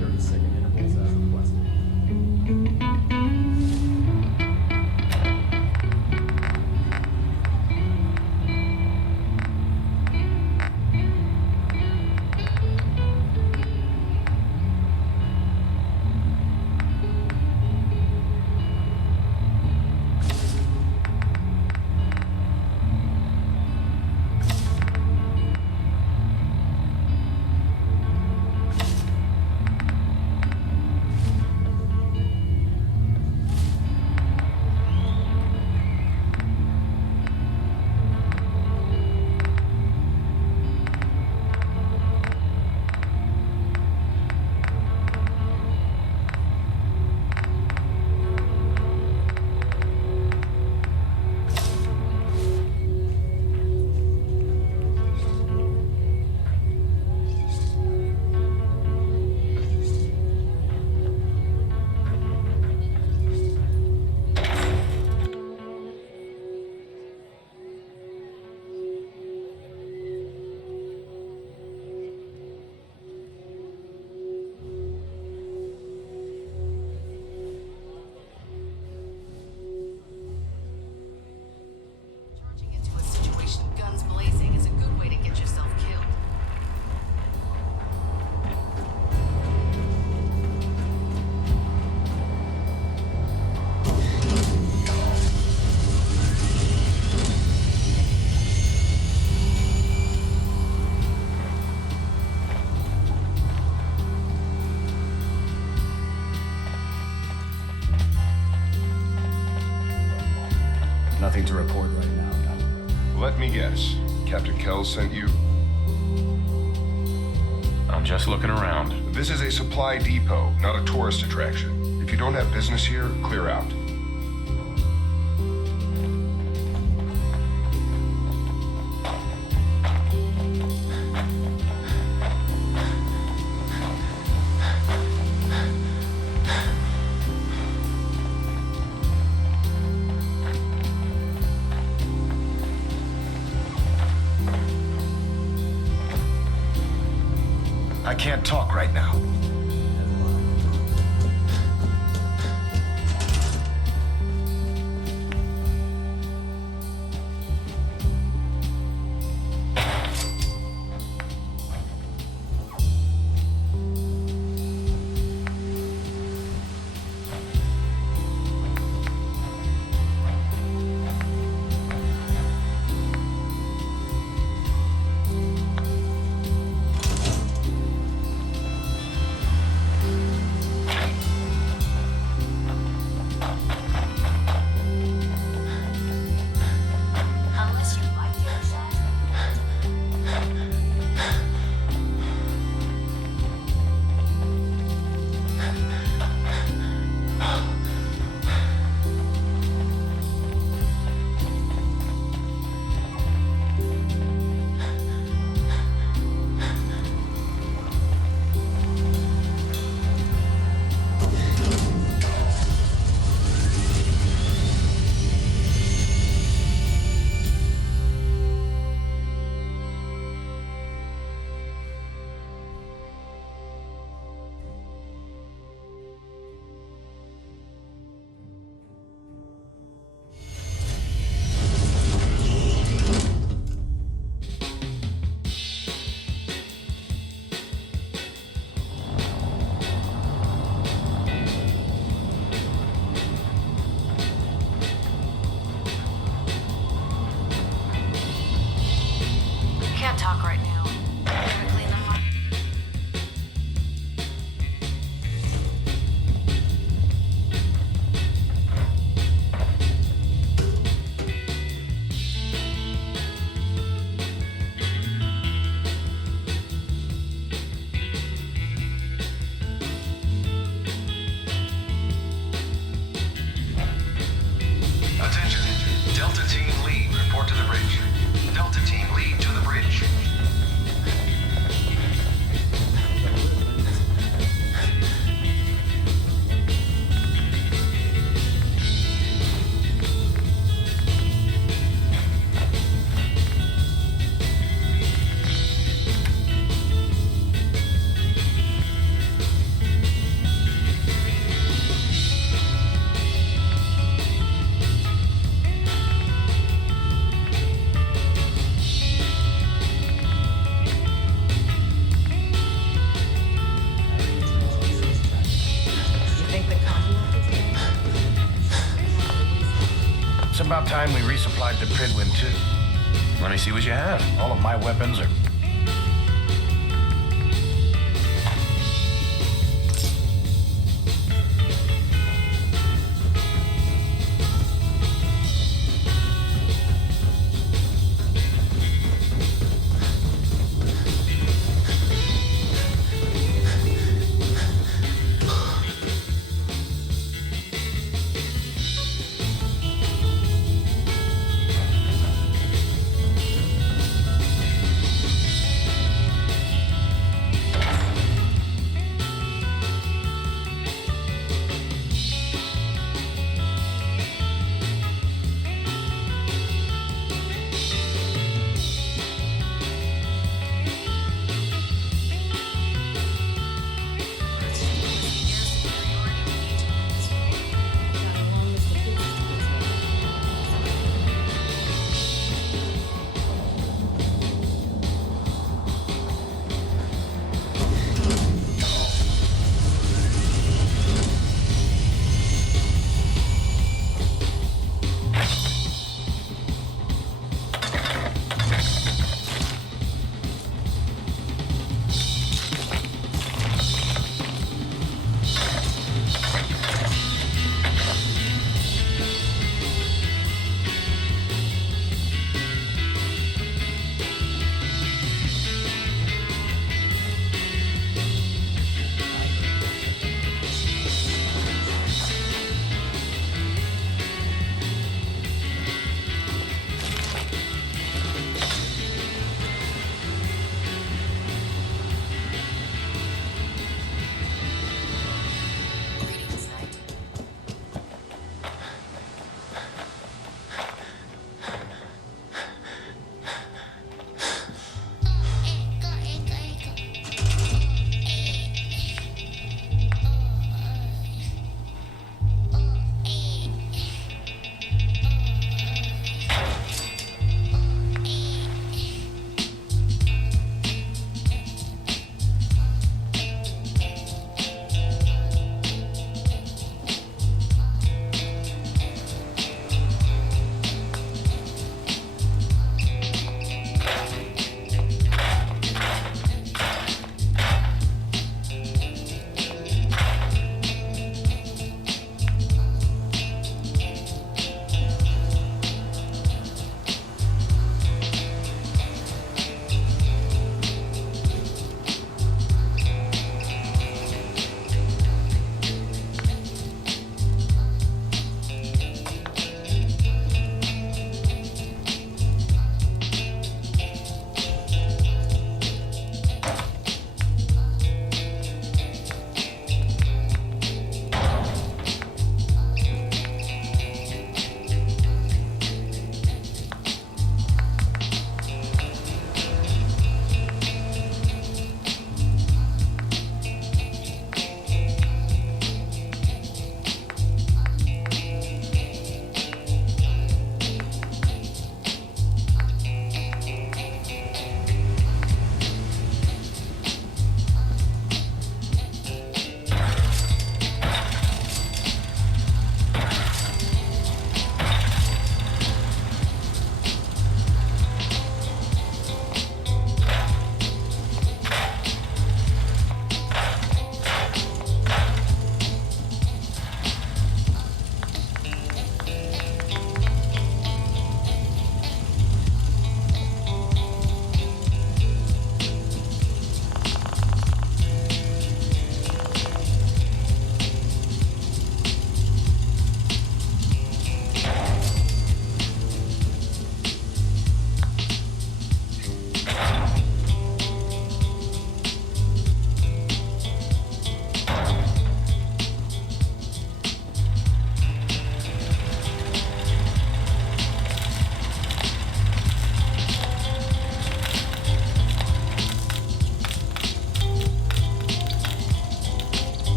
30-second intervals as requested. nothing to report right now. Let me guess. Captain Kells sent you? I'm just looking around. This is a supply depot, not a tourist attraction. If you don't have business here, clear out. I can't talk right now. Can't talk right now. Gotta clean them up. Attention. Delta Team Lead, report to the bridge. Delta Team Lead to the bridge. It's about time we resupplied the Pridwin, too. Let me see what you have. All of my weapons are...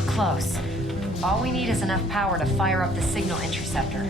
We're close. All we need is enough power to fire up the signal interceptor.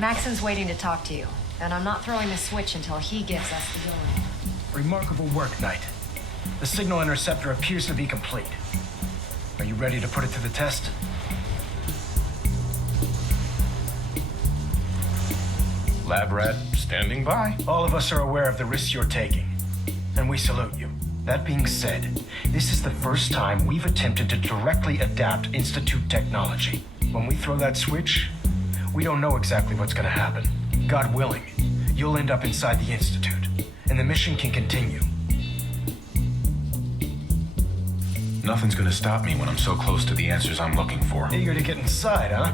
Maxon's waiting to talk to you, and I'm not throwing the switch until he gives us the go. Remarkable work, Knight. The signal interceptor appears to be complete. Are you ready to put it to the test? Lab rat standing by. All of us are aware of the risks you're taking, and we salute you. That being said, this is the first time we've attempted to directly adapt Institute technology. When we throw that switch, we don't know exactly what's gonna happen. God willing, you'll end up inside the Institute, and the mission can continue. Nothing's gonna stop me when I'm so close to the answers I'm looking for. Eager to get inside, huh?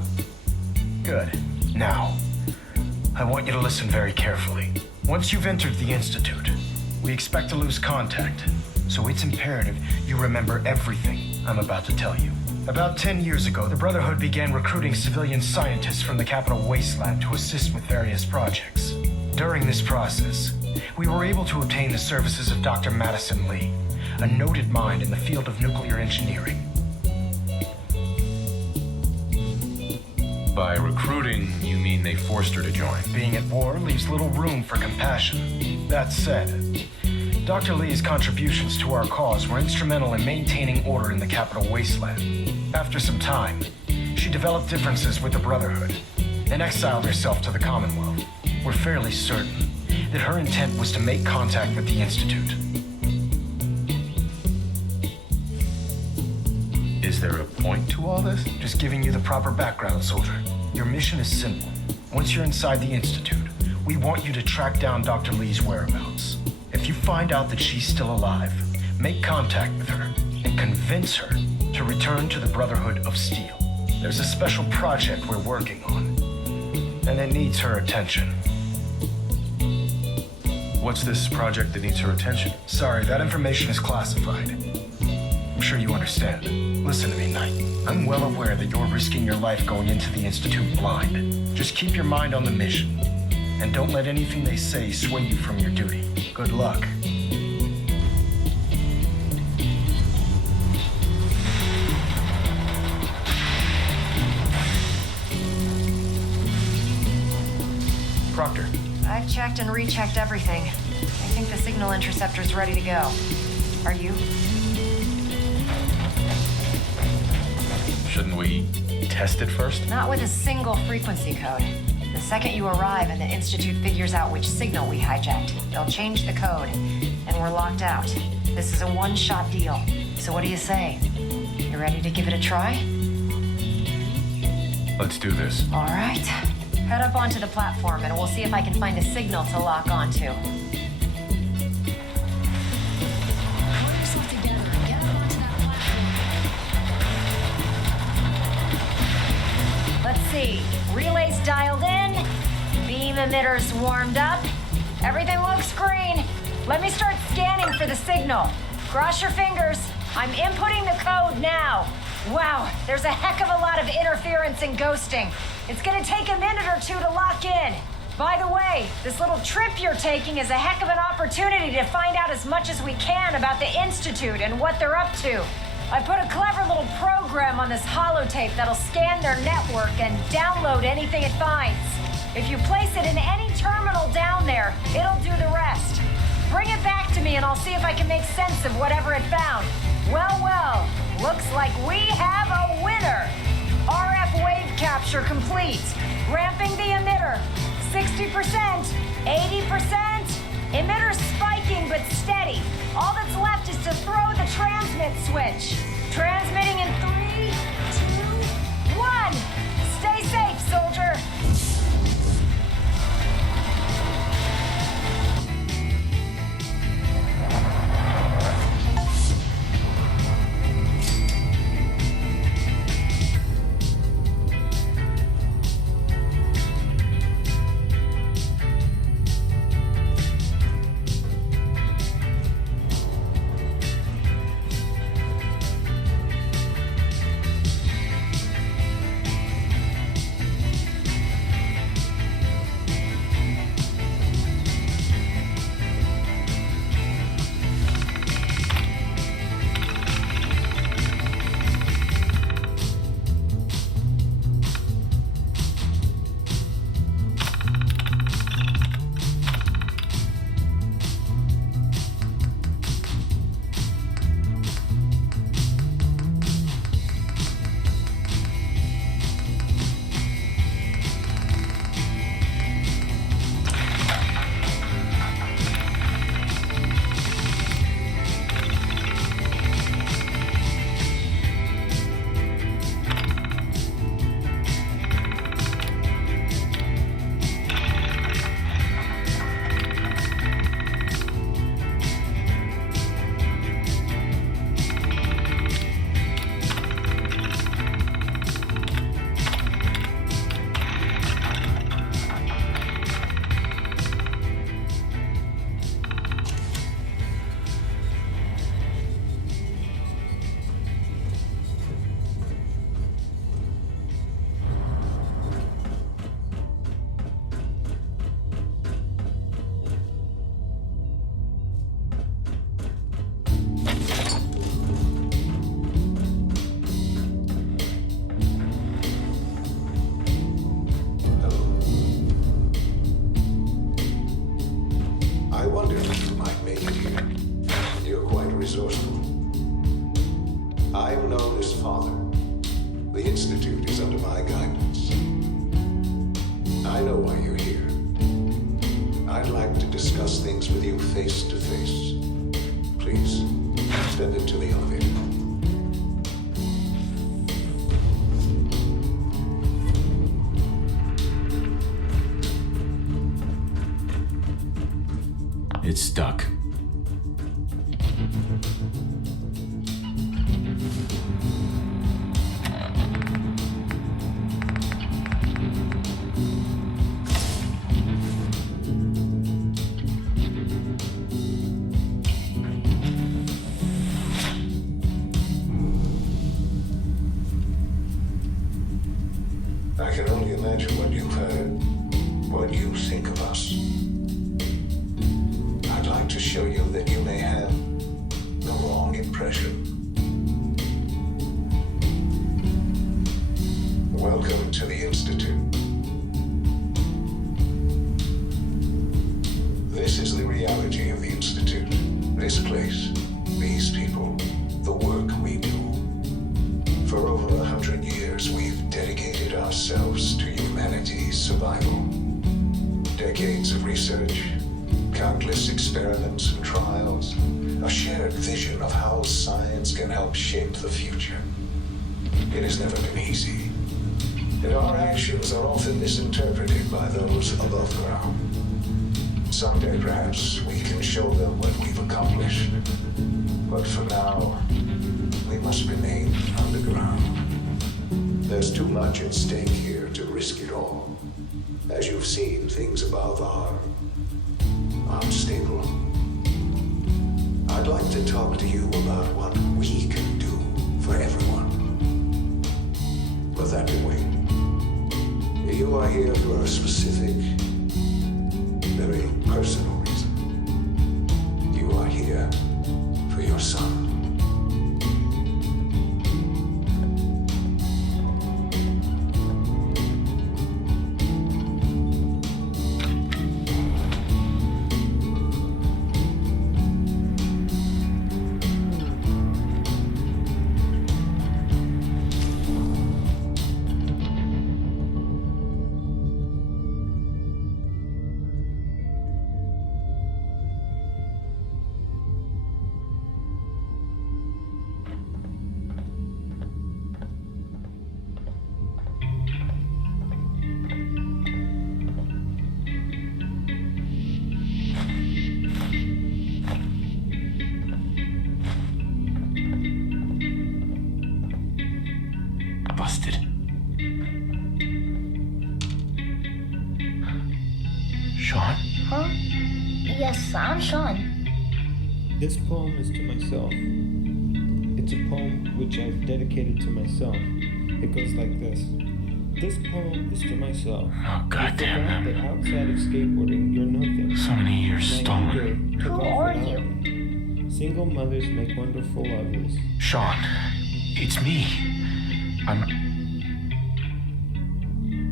Good. Now, I want you to listen very carefully. Once you've entered the Institute, we expect to lose contact, so it's imperative you remember everything I'm about to tell you. About 10 years ago, the Brotherhood began recruiting civilian scientists from the Capital Wasteland to assist with various projects. During this process, we were able to obtain the services of Dr. Madison Lee, a noted mind in the field of nuclear engineering. By recruiting, you mean they forced her to join? Being at war leaves little room for compassion. That said, Dr. Lee's contributions to our cause were instrumental in maintaining order in the Capital Wasteland. After some time, she developed differences with the Brotherhood and exiled herself to the Commonwealth. We're fairly certain that her intent was to make contact with the Institute. Is there a point to all this? Just giving you the proper background, soldier. Your mission is simple. Once you're inside the Institute, we want you to track down Dr. Lee's whereabouts. If you find out that she's still alive, make contact with her and convince her to return to the Brotherhood of Steel. There's a special project we're working on, and it needs her attention. What's this project that needs her attention? Sorry, that information is classified. I'm sure you understand. Listen to me, Knight. I'm well aware that you're risking your life going into the Institute blind. Just keep your mind on the mission, and don't let anything they say sway you from your duty. Good luck. Proctor. I've checked and rechecked everything. I think the signal interceptor's ready to go. Are you? Shouldn't we test it first? Not with a single frequency code. The second you arrive and the Institute figures out which signal we hijacked, they'll change the code, and we're locked out. This is a one-shot deal. So what do you say? You ready to give it a try? Let's do this. All right. Head up onto the platform and we'll see if I can find a signal to lock onto. Let's see. Relays dialed in. Beam emitters warmed up. Everything looks green. Let me start scanning for the signal. Cross your fingers. I'm inputting the code now. Wow, there's a heck of a lot of interference and ghosting. It's gonna take a minute or two to lock in. By the way, this little trip you're taking is a heck of an opportunity to find out as much as we can about the Institute and what they're up to. I put a clever little program on this holotape that'll scan their network and download anything it finds. If you place it in any terminal down there, it'll do the rest. Bring it back to me and I'll see if I can make sense of whatever it found. Well, looks like we have a winner. RF wave capture complete. Ramping the emitter. 60%, 80%. Emitter spiking but steady. All that's left is to throw the transmit switch. Transmitting in 3, 2, 1. Stay safe, soldier. I'm known as Father. The Institute is under my guidance. I know why you're here. I'd like to discuss things with you face to face. Please, step into the elevator. It's stuck. I can only imagine what you've heard, what you think of us. I'd like to show you that you may have the wrong impression. Welcome to the Institute. This is the reality of the Institute. This place, these people, the work we do. For over 100 years, we've dedicated ourselves to humanity's survival. Decades of research, countless experiments and trials, a shared vision of how science can help shape the future. It has never been easy, and our actions are often misinterpreted by those above ground. Someday, perhaps, we can show them what we've accomplished. But for now, we must remain underground. There's too much at stake here to risk it all. As you've seen, things above are unstable. I'd like to talk to you about what we can do for everyone. But that can wait. You are here for a specific very personal reason. You are here for your son. Busted. Sean? Huh? Yes, I'm Sean. This poem is to myself. It's a poem which I've dedicated to myself. It goes like this. This poem is to myself. Oh, goddamn. That outside of skateboarding, you're nothing. So many years My stolen. ego took Who off are without you? me. Single mothers make wonderful others. Sean, it's me.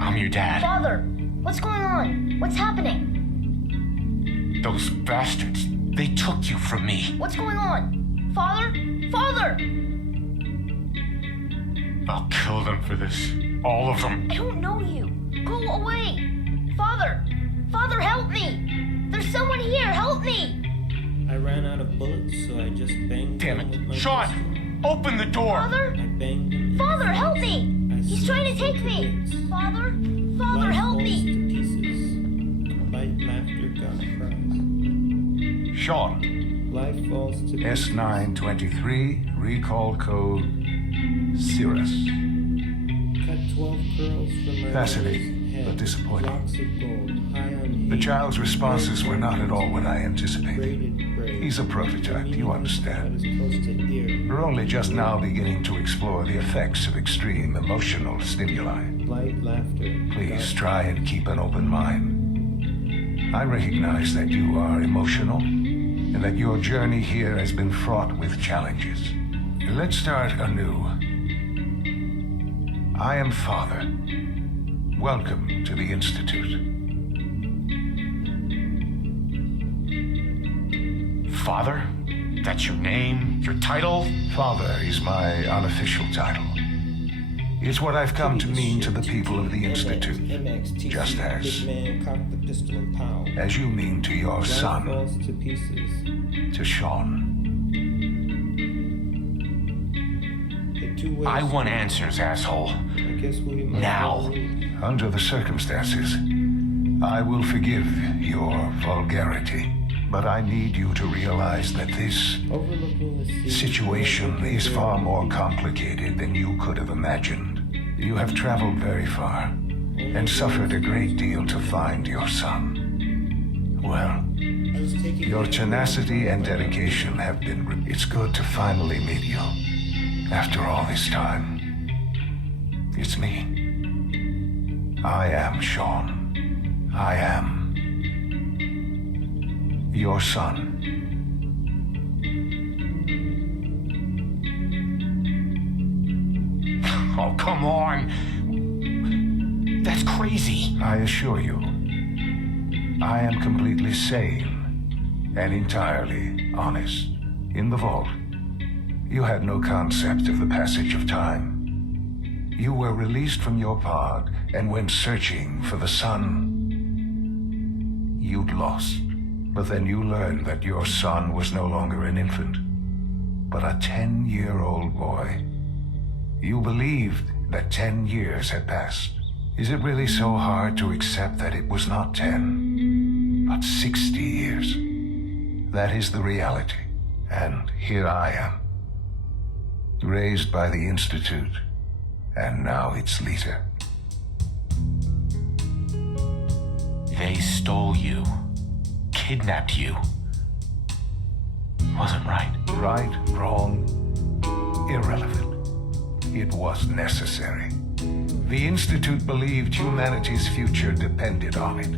I'm your dad. Father, what's going on? What's happening? Those bastards, they took you from me. What's going on? Father? Father! I'll kill them for this. All of them. I don't know you. Go away. Father! Father, help me! There's someone here, help me! I ran out of bullets, so I just banged Damn him with it. my Sean, pistol. open the door. Father? I banged him. Father, help me! He's trying to take me! Father? Father, Life help falls me! to pieces. Light laughter, God cries. Sean. Life falls to pieces. S923, recall code Cirrus. Cut 12 curls from my Fascinating, mother's head. but disappointing. Flocks of gold, high on The hay. child's responses were not at all what I anticipated. Braided braids. He's a prototype, you understand. Cut as close to ear. We're only just now beginning to explore the effects of extreme emotional stimuli. Light laughter. Please try and keep an open mind. I recognize that you are emotional and that your journey here has been fraught with challenges. Let's start anew. I am Father. Welcome to the Institute. Father? That's your name? Your title? Father is my unofficial title. It's what I've come to mean to the people of the Institute, just Big man cocked the pistol and pow. as you mean to your Life son, falls to pieces. to Sean. The two ways. I want answers, asshole. I guess we might Now. well leave. Under the circumstances, I will forgive your vulgarity, but I need you to realize that this Overlooking the sea. situation is far more complicated than you could have imagined. You have traveled very far and suffered a great deal to find your son. Well, I was taking your tenacity and dedication have been... It's good to finally meet you. After all this time, it's me. I am Sean. I am your son. Oh, come on. That's crazy. I assure you, I am completely sane and entirely honest. In the vault, you had no concept of the passage of time. You were released from your pod and went searching for the sun you'd lost. But then you learned that your son was no longer an infant, but a 10-year-old boy. You believed that 10 years had passed. Is it really so hard to accept that it was not 10, but 60 years? That is the reality. And here I am, raised by the Institute, and now its leader. They stole you. Kidnapped you. Wasn't right. Right, wrong, irrelevant. It was necessary. The Institute believed humanity's future depended on it.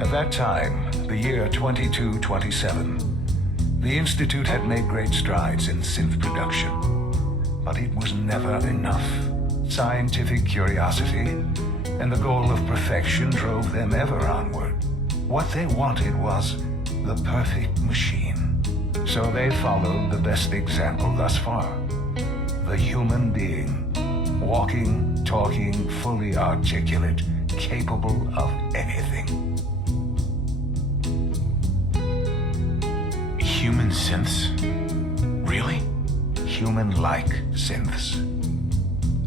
At that time, the year 2227, the Institute had made great strides in synth production. But it was never enough. Scientific curiosity and the goal of perfection drove them ever onward. What they wanted was the perfect machine. So they followed the best example thus far. The human being. Walking, talking, fully articulate, capable of anything. Human synths? Really? Human-like synths.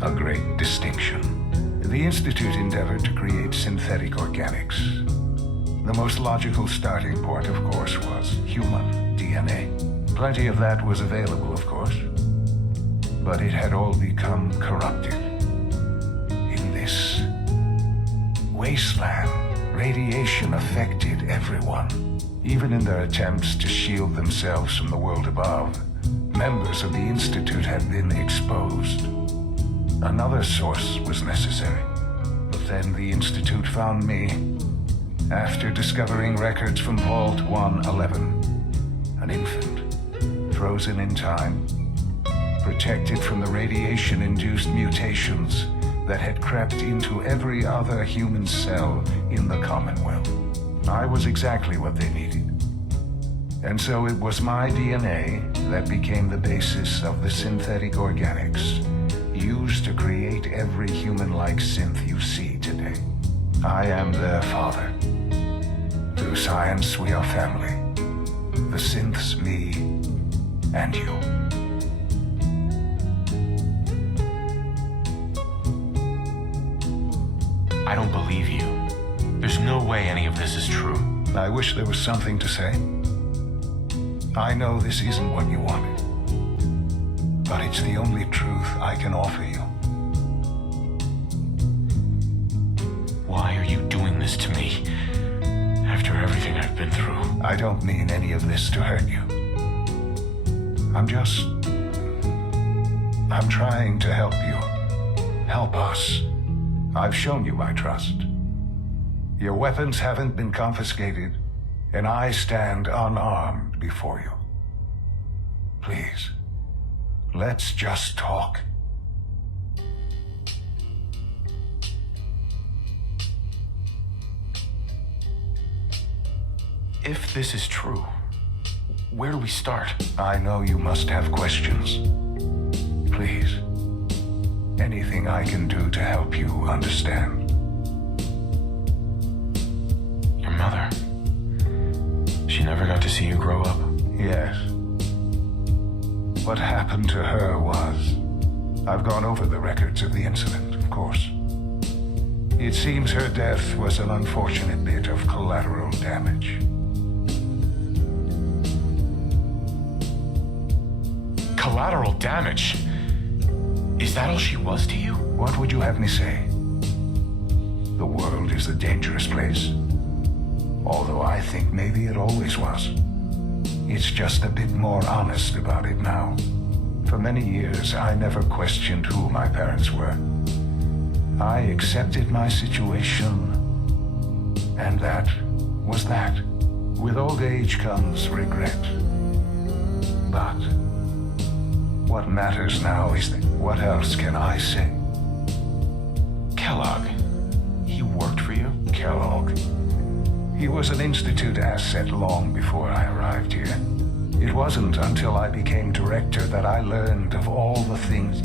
A great distinction. The Institute endeavored to create synthetic organics. The most logical starting point, of course, was human DNA. Plenty of that was available, of course. But it had all become corrupted. In this wasteland, radiation affected everyone. Even in their attempts to shield themselves from the world above, members of the Institute had been exposed. Another source was necessary. But then the Institute found me after discovering records from Vault 111. An infant, frozen in time, protected from the radiation-induced mutations that had crept into every other human cell in the Commonwealth. I was exactly what they needed. And so it was my DNA that became the basis of the synthetic organics used to create every human-like synth you see today. I am their father. Through science, we are family. The synths, me, and you. I don't believe you. There's no way any of this is true. I wish there was something to say. I know this isn't what you wanted, but it's the only truth I can offer you. Why are you doing this to me? After everything I've been through. I don't mean any of this to hurt you. I'm trying to help you. Help us. I've shown you my trust. Your weapons haven't been confiscated, and I stand unarmed before you. Please, let's just talk. If this is true, where do we start? I know you must have questions. Please, anything I can do to help you understand. Your mother, she never got to see you grow up? Yes. What happened to her was... I've gone over the records of the incident, of course. It seems her death was an unfortunate bit of collateral damage. Collateral damage? Is that all she was to you? What would you have me say? The world is a dangerous place. Although I think maybe it always was. It's just a bit more honest about it now. For many years, I never questioned who my parents were. I accepted my situation, and that was that. With old age comes regret. But what matters now is that what else can I say? Kellogg, he worked for you? Kellogg. He was an Institute asset long before I arrived here. It wasn't until I became director that I learned of all the things.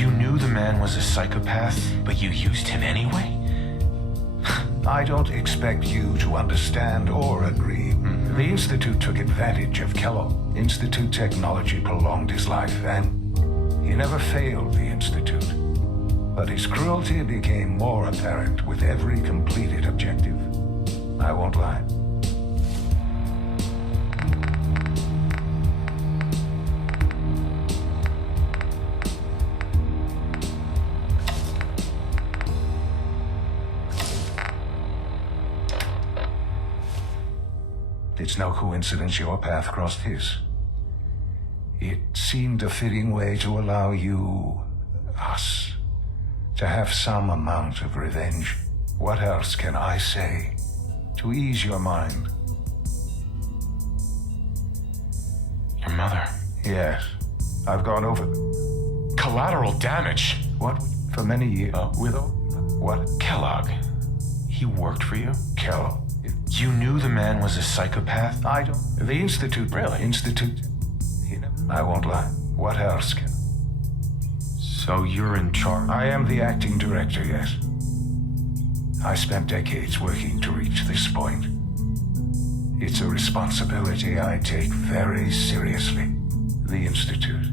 You knew the man was a psychopath, but you used him anyway? I don't expect you to understand or agree. The Institute took advantage of Kellogg. Institute technology prolonged his life, and he never failed the Institute. But his cruelty became more apparent with every completed objective. I won't lie. It's no coincidence your path crossed his. It seemed a fitting way to allow you, us, to have some amount of revenge. What else can I say to ease your mind? Your mother? Yes, I've gone over collateral damage. What? For many years. With what? Kellogg. He worked for you? Kellogg. You knew the man was a psychopath? I don't. The Institute. Really? Institute. I won't lie. What else can? So you're in charge? I am the acting director, yes. I spent decades working to reach this point. It's a responsibility I take very seriously. The Institute.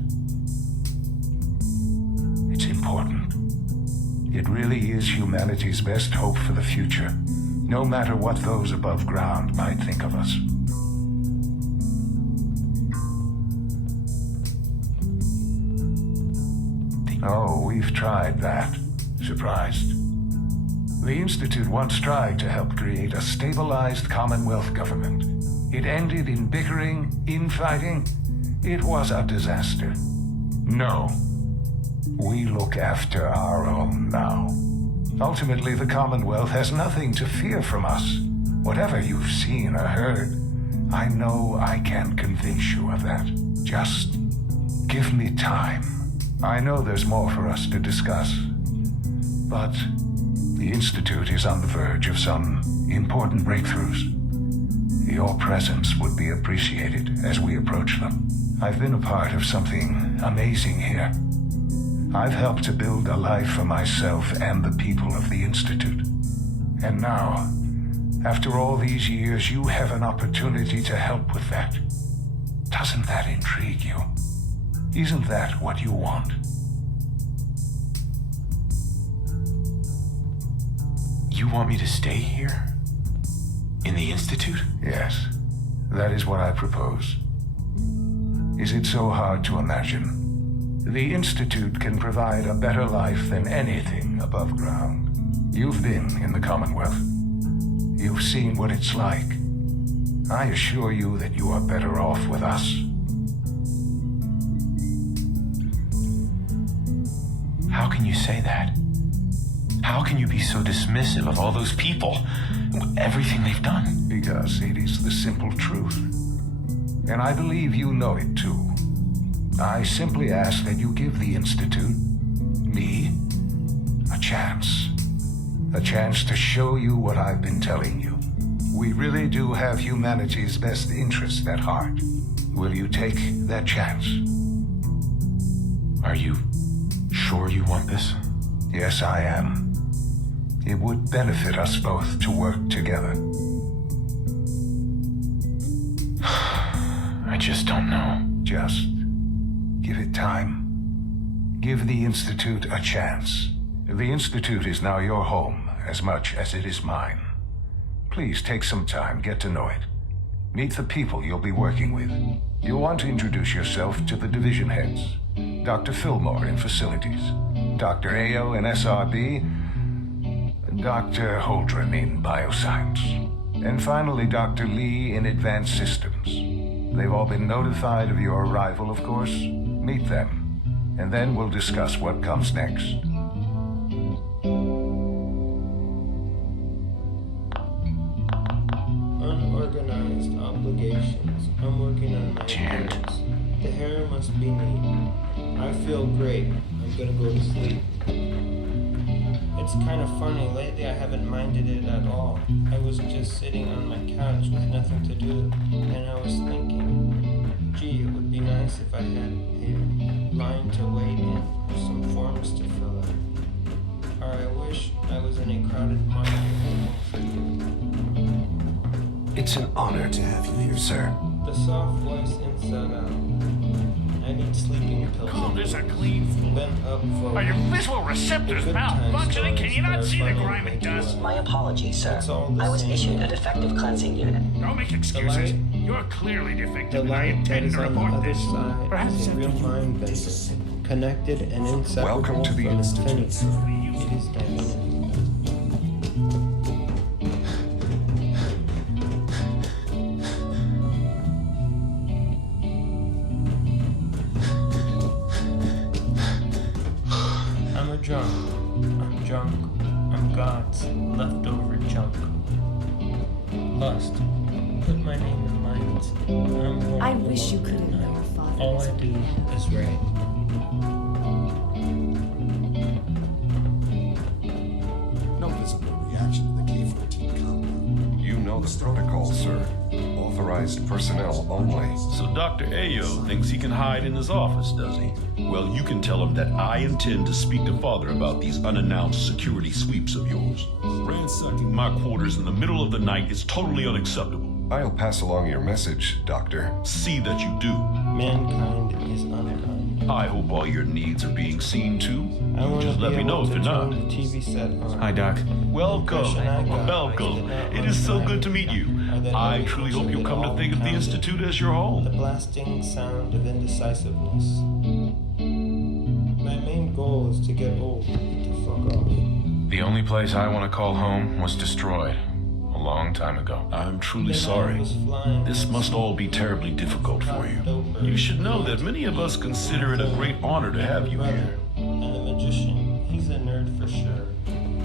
It's important. It really is humanity's best hope for the future, no matter what those above ground might think of us. Oh, we've tried that. Surprised. The Institute once tried to help create a stabilized Commonwealth government. It ended in bickering, infighting. It was a disaster. No. We look after our own now. Ultimately, the Commonwealth has nothing to fear from us. Whatever you've seen or heard, I know I can convince you of that. Just give me time. I know there's more for us to discuss. But the Institute is on the verge of some important breakthroughs. Your presence would be appreciated as we approach them. I've been a part of something amazing here. I've helped to build a life for myself and the people of the Institute. And now, after all these years, you have an opportunity to help with that. Doesn't that intrigue you? Isn't that what you want? You want me to stay here? In the Institute? Yes, that is what I propose. Is it so hard to imagine? The Institute can provide a better life than anything above ground. You've been in the Commonwealth. You've seen what it's like. I assure you that you are better off with us. How can you say that? How can you be so dismissive of all those people? Everything they've done? Because it is the simple truth. And I believe you know it too. I simply ask that you give the Institute, me, a chance. A chance to show you what I've been telling you. We really do have humanity's best interest at heart. Will you take that chance? Are you sure you want this? Yes, I am. It would benefit us both to work together. I just don't know. Just give it time. Give the Institute a chance. The Institute is now your home as much as it is mine. Please take some time, get to know it. Meet the people you'll be working with. You'll want to introduce yourself to the division heads. Dr. Fillmore in facilities, Dr. Ayo in SRB, Dr. Holdren in bioscience, and finally Dr. Lee in advanced systems. They've all been notified of your arrival, of course. Meet them, and then we'll discuss what comes next. Unorganized obligations. I'm working on my appearance. The hair must be neat. I feel great. I'm gonna go to sleep. It's kind of funny. Lately I haven't minded it at all. I was just sitting on my couch with nothing to do, and I was thinking, gee, it would be nice if I had a line to wait in or some forms to fill out. Or I wish I was in a crowded market. It's an honor to have you here, sir. The soft voice inside out. I need sleeping pills. Call this a clean floor. Been up for Are your visual receptors malfunctioning? Can you not see the grime it does? My apologies, sir. I was issued a defective cleansing unit. Don't make excuses. You're clearly defective. The I light that intend is to on the report other this. side Perhaps is a real mind bender, connected and inseparable Welcome to the from Institute. infinity. It is dynamic. I'm a drunk. I'm drunk. I'm God's leftover junk. Lust. Put my name in lines. I'm home I wish you alone could have at known night. your father All was I do is write. No visible reaction to the K-14 compound. You know the protocol, sir. Authorized personnel only. So Dr. Ayo thinks he can hide in his office, does he? Well, you can tell him that I intend to speak to Father about these unannounced security sweeps of yours. Ransacking my quarters in the middle of the night is totally unacceptable. I'll pass along your message, Doctor. See that you do. Mankind is unkind. I hope all your needs are being seen too. I want Just to let be me know able if to you're not. turn the TV set on. Hi, Doc. Welcome. Impression I got Welcome. was that It is so good to meet are you. that I no truly equals hope you'll that come to all think of the counted. Institute as your home. The blasting sound of indecisiveness. My main goal is to get old, to fuck off. The only place I want to call home was destroyed a long time ago. I'm truly sorry. This must all be terribly difficult for you. You should know that many of us consider it a great honor to have you here. And the magician, he's a nerd for sure.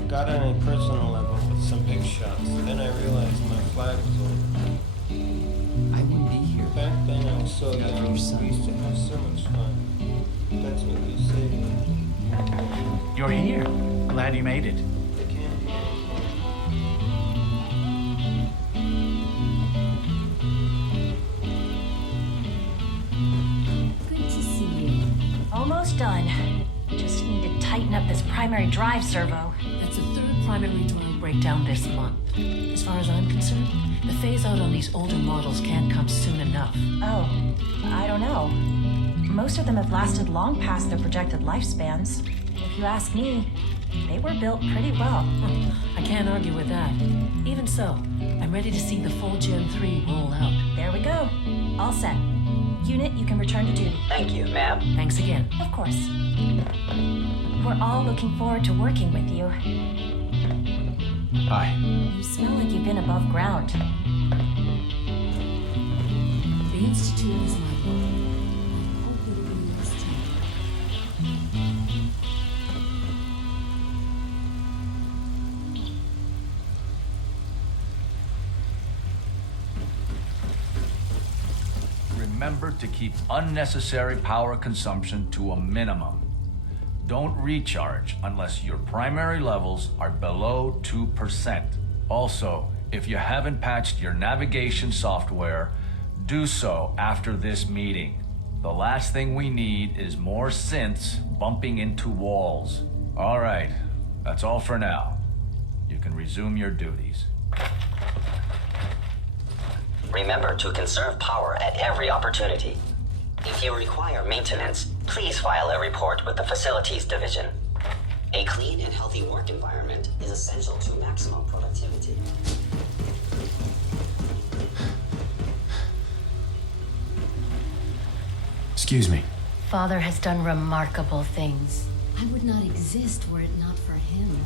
Got on a personal level with some big shots. Then I realized my flag was over. I wouldn't be here. Back then I was so young, we used to have so much fun. That's what you say. You're here. Glad you made it. I can't hear Good to see you. Almost done. Just need to tighten up this primary drive servo. That's the third primary drive breakdown this month. As far as I'm concerned, the phase out on these older models can't come soon enough. Oh, I don't know. Most of them have lasted long past their projected lifespans. If you ask me, they were built pretty well. I can't argue with that. Even so, I'm ready to see the full Gen 3 roll out. There we go. All set. Unit, you can return to duty. Thank you, ma'am. Thanks again. Of course. We're all looking forward to working with you. Hi. You smell like you've been above ground. The Institute is my home. I hope it'll be yours too. Remember to keep unnecessary power consumption to a minimum. Don't recharge unless your primary levels are below 2%. Also, if you haven't patched your navigation software, do so after this meeting. The last thing we need is more synths bumping into walls. All right, that's all for now. You can resume your duties. Remember to conserve power at every opportunity. If you require maintenance, please file a report with the Facilities Division. A clean and healthy work environment is essential to maximum productivity. Excuse me. Father has done remarkable things. I would not exist were it not for him.